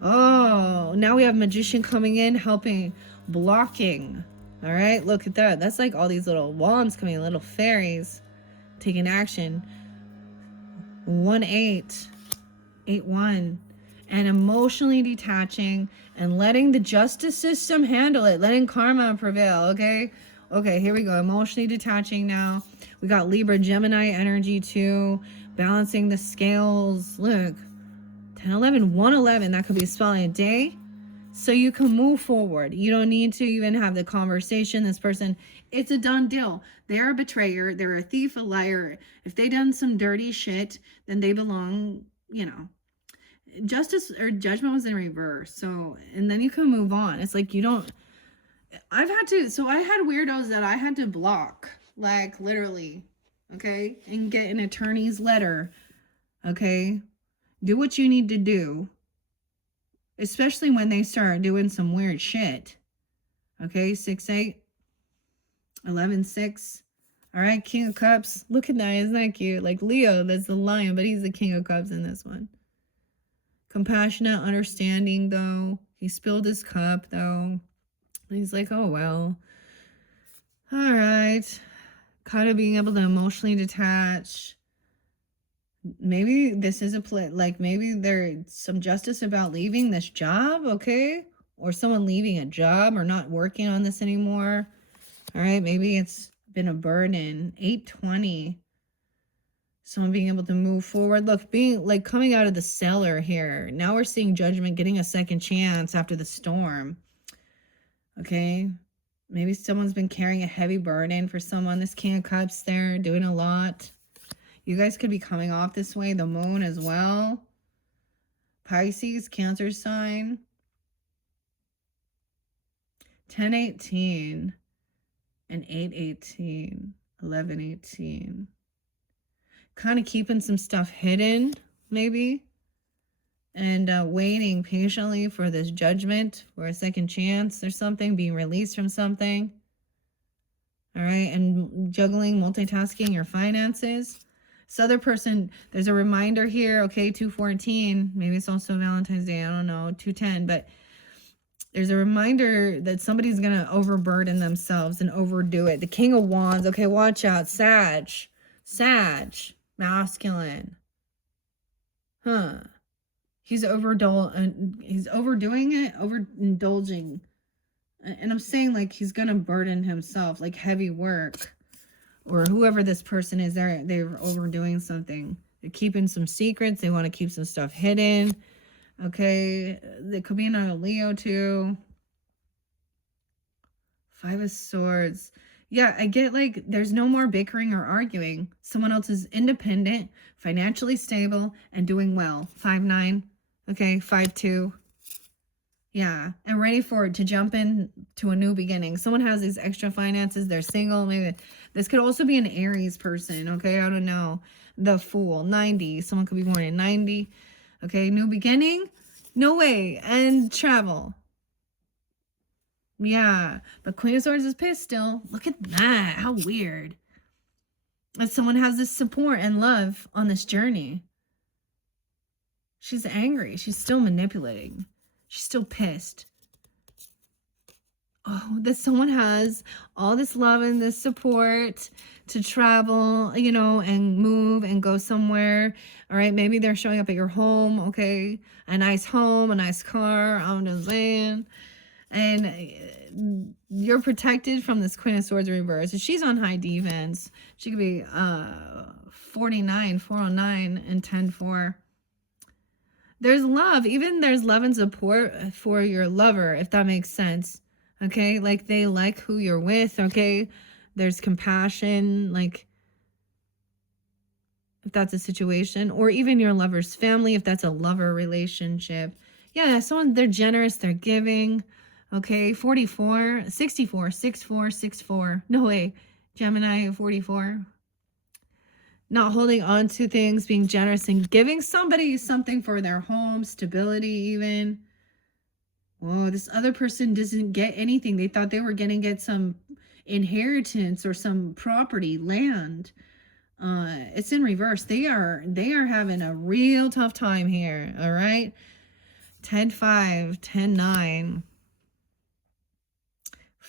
Oh, now we have Magician coming in, helping, blocking. All right, look at that. That's like all these little wands coming, little fairies taking action. 1-8, 8-1, and emotionally detaching and letting the justice system handle it, letting karma prevail. Okay, here we go. Emotionally detaching now. We got Libra, Gemini energy too, balancing the scales. Look, 10-11, 1-11. That could be a spelling a day. So you can move forward. You don't need to even have the conversation. This person, it's a done deal. They're a betrayer. They're a thief, a liar. If they done some dirty shit, then they belong, you know. Justice or judgment was in reverse. So, and then you can move on. It's like you don't, I had weirdos that I had to block, like literally, okay? And get an attorney's letter, okay? Do what you need to do. Especially when they start doing some weird shit. Okay, 6-8, 11-6. All right, King of Cups. Look at that. Isn't that cute? Like Leo, that's the lion, but he's the King of Cups in this one. Compassionate, understanding, though. He spilled his cup, though. He's like, oh, well. All right. Kind of being able to emotionally detach. Maybe this is a play, like maybe there's some justice about leaving this job, okay? Or someone leaving a job or not working on this anymore. All right, maybe it's been a burden. 8-20. Someone being able to move forward. Look, being like coming out of the cellar here. Now we're seeing judgment, getting a second chance after the storm. Okay, maybe someone's been carrying a heavy burden for someone. This King of Cups there, doing a lot. You guys could be coming off this way. The moon as well. Pisces, Cancer sign. 10-18 and 8-18. 11-18. Kind of keeping some stuff hidden, maybe. And waiting patiently for this judgment, for a second chance or something. Being released from something. All right. And juggling, multitasking your finances. This other person, there's a reminder here, okay, 2/14. Maybe it's also Valentine's Day, I don't know, 2/10, but there's a reminder that somebody's going to overburden themselves and overdo it. The King of Wands, okay, watch out. Sag, masculine. He's overdoing it, overindulging. And I'm saying like he's going to burden himself, like heavy work. Or whoever this person is, they're overdoing something. They're keeping some secrets. They want to keep some stuff hidden. Okay. There could be another Leo too. 5 of Swords. Yeah, I get like there's no more bickering or arguing. Someone else is independent, financially stable, and doing well. 5-9. Okay, 5-2. Yeah, and ready for it to jump in to a new beginning. Someone has these extra finances. They're single. Maybe This could also be an Aries person, okay? I don't know. The Fool, 90. Someone could be born in 90. Okay, new beginning. No way. And travel. Yeah, but Queen of Swords is pissed still. Look at that. How weird. That someone has this support and love on this journey. She's angry. She's still manipulating. She's still pissed. Oh, that someone has all this love and this support to travel, you know, and move and go somewhere. All right, maybe they're showing up at your home, okay? A nice home, a nice car, I'm just saying. And you're protected from this Queen of Swords reverse. If she's on high defense, she could be 49, 409, and 10-4. There's love. Even there's love and support for your lover, if that makes sense. Okay? Like, they like who you're with, okay? There's compassion, like, if that's a situation. Or even your lover's family, if that's a lover relationship. Yeah, someone, they're generous, they're giving. Okay, 44, 64, 64, 64. No way. Gemini, 44. Not holding on to things, being generous and giving somebody something for their home, stability even. Whoa, this other person doesn't get anything. They thought they were going to get some inheritance or some property, land. It's in reverse. They are having a real tough time here, all right? 10-5, 10-9.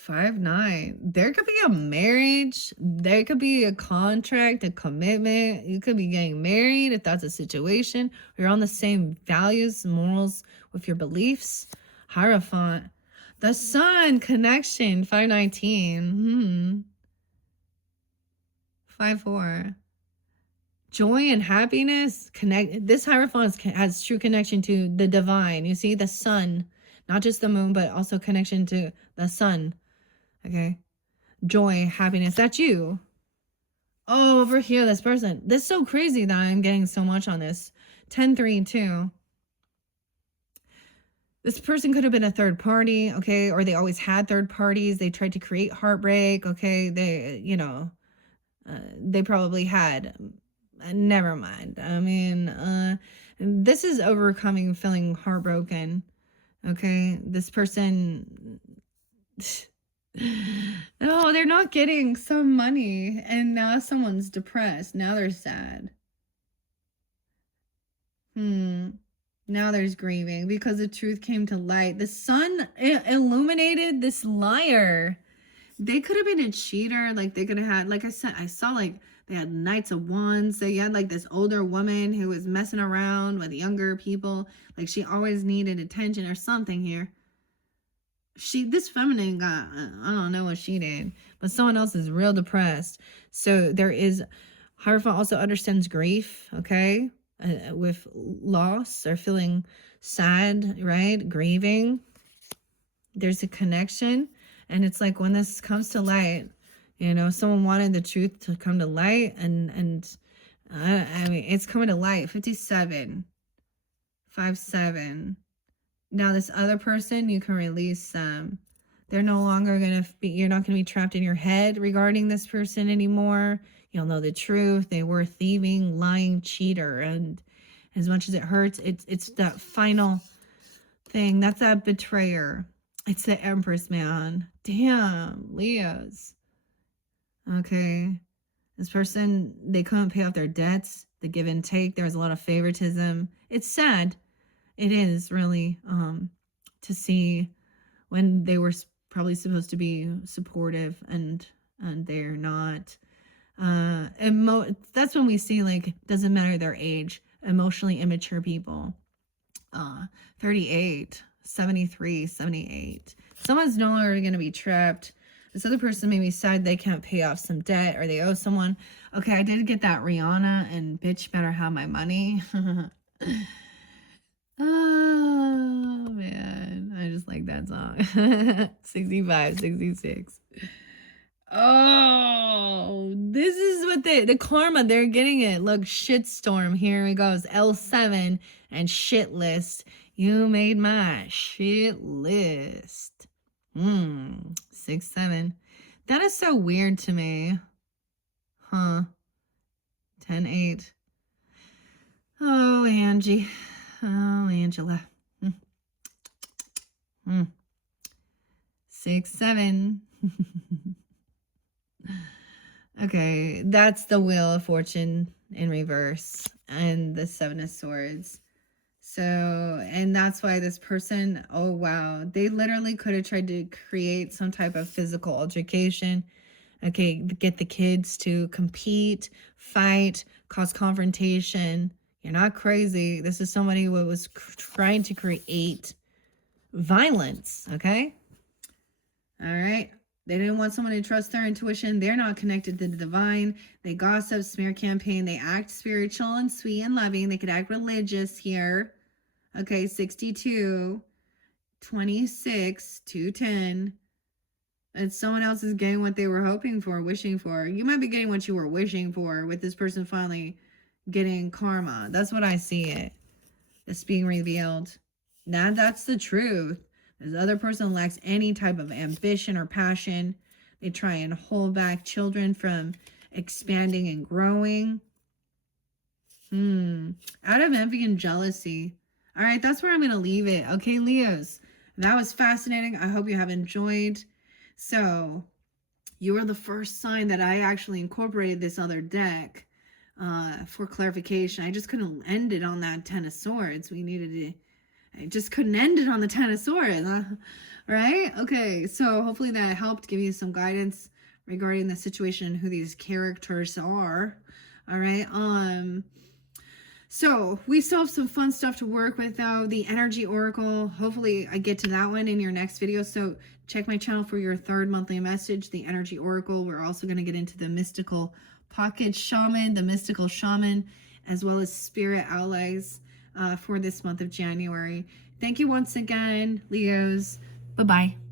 5-9. There could be a marriage. There could be a contract, a commitment. You could be getting married if that's a situation. You're on the same values, morals with your beliefs. Hierophant. The Sun connection. 5-19. 5-4. Joy and happiness. Connect. This Hierophant has true connection to the divine. You see, the sun. Not just the moon, but also connection to the sun. Okay. Joy, happiness. That's you. Oh, over here, this person. This is so crazy that I'm getting so much on this. 10-3 too. This person could have been a third party, okay? Or they always had third parties. They tried to create heartbreak, okay? They, you know, they probably had. Never mind. I mean, this is overcoming feeling heartbroken, okay? This person... No, they're not getting some money, and now someone's depressed. Now they're sad. Now there's grieving because the truth came to light. The sun illuminated this liar. They could have been a cheater. Like, they could have had, like I said, I saw like they had Knights of Wands. They had like this older woman who was messing around with younger people. Like, she always needed attention or something here. This feminine got, I don't know what she did, but someone else is real depressed. So there is, Hierophant also understands grief, okay, with loss or feeling sad, right, grieving. There's a connection, and it's like when this comes to light, you know, someone wanted the truth to come to light, and I mean, it's coming to light. 57, 5-7. Now, this other person, you can release them. They're no longer going to be, you're not going to be trapped in your head regarding this person anymore. You'll know the truth. They were thieving, lying, cheater. And as much as it hurts, it's that final thing. That's that betrayer. It's the Empress, man. Damn, Leos. Okay. This person, they couldn't pay off their debts. The give and take. There was a lot of favoritism. It's sad. It is really, to see when they were probably supposed to be supportive and they're not. That's when we see, like, doesn't matter their age, emotionally immature people. 38, 73, 78. Someone's no longer going to be trapped. This other person may be sad they can't pay off some debt or they owe someone. Okay, I did get that Rihanna and Bitch Better Have My Money. Oh, man. I just like that song. 65, 66. Oh, this is what the karma, they're getting it. Look, shitstorm. Here it goes. L7 and shit list. You made my shit list. 6-7. That is so weird to me. Huh. 10-8. Oh, Angie. Oh, Angela. 6-7. Okay, that's the Wheel of Fortune in reverse and the Seven of Swords. So, and that's why this person, oh wow, they literally could have tried to create some type of physical altercation. Okay, get the kids to compete, fight, cause confrontation. You're not crazy. This is somebody who was trying to create violence, okay? All right. They didn't want someone to trust their intuition. They're not connected to the divine. They gossip, smear campaign. They act spiritual and sweet and loving. They could act religious here. Okay, 62, 26, 210. And someone else is getting what they were hoping for, wishing for. You might be getting what you were wishing for with this person finally getting karma. That's what I see it. It's being revealed. Now that's the truth. This other person lacks any type of ambition or passion. They try and hold back children from expanding and growing. Out of envy and jealousy. All right, that's where I'm going to leave it. Okay, Leos, that was fascinating. I hope you have enjoyed. So, you are the first sign that I actually incorporated this other deck for clarification. I just couldn't end it on that 10 of Swords. We needed to... I just couldn't end it on the 10 of Swords, right? Okay, so hopefully that helped give you some guidance regarding the situation and who these characters are. All right, so we still have some fun stuff to work with though. The Energy Oracle, hopefully I get to that one in your next video. So check my channel for your third monthly message, the Energy Oracle. We're also going to get into the Mystical Pocket Shaman, the Mystical Shaman, as well as Spirit Allies for this month of January. Thank you once again, Leos. Bye-bye.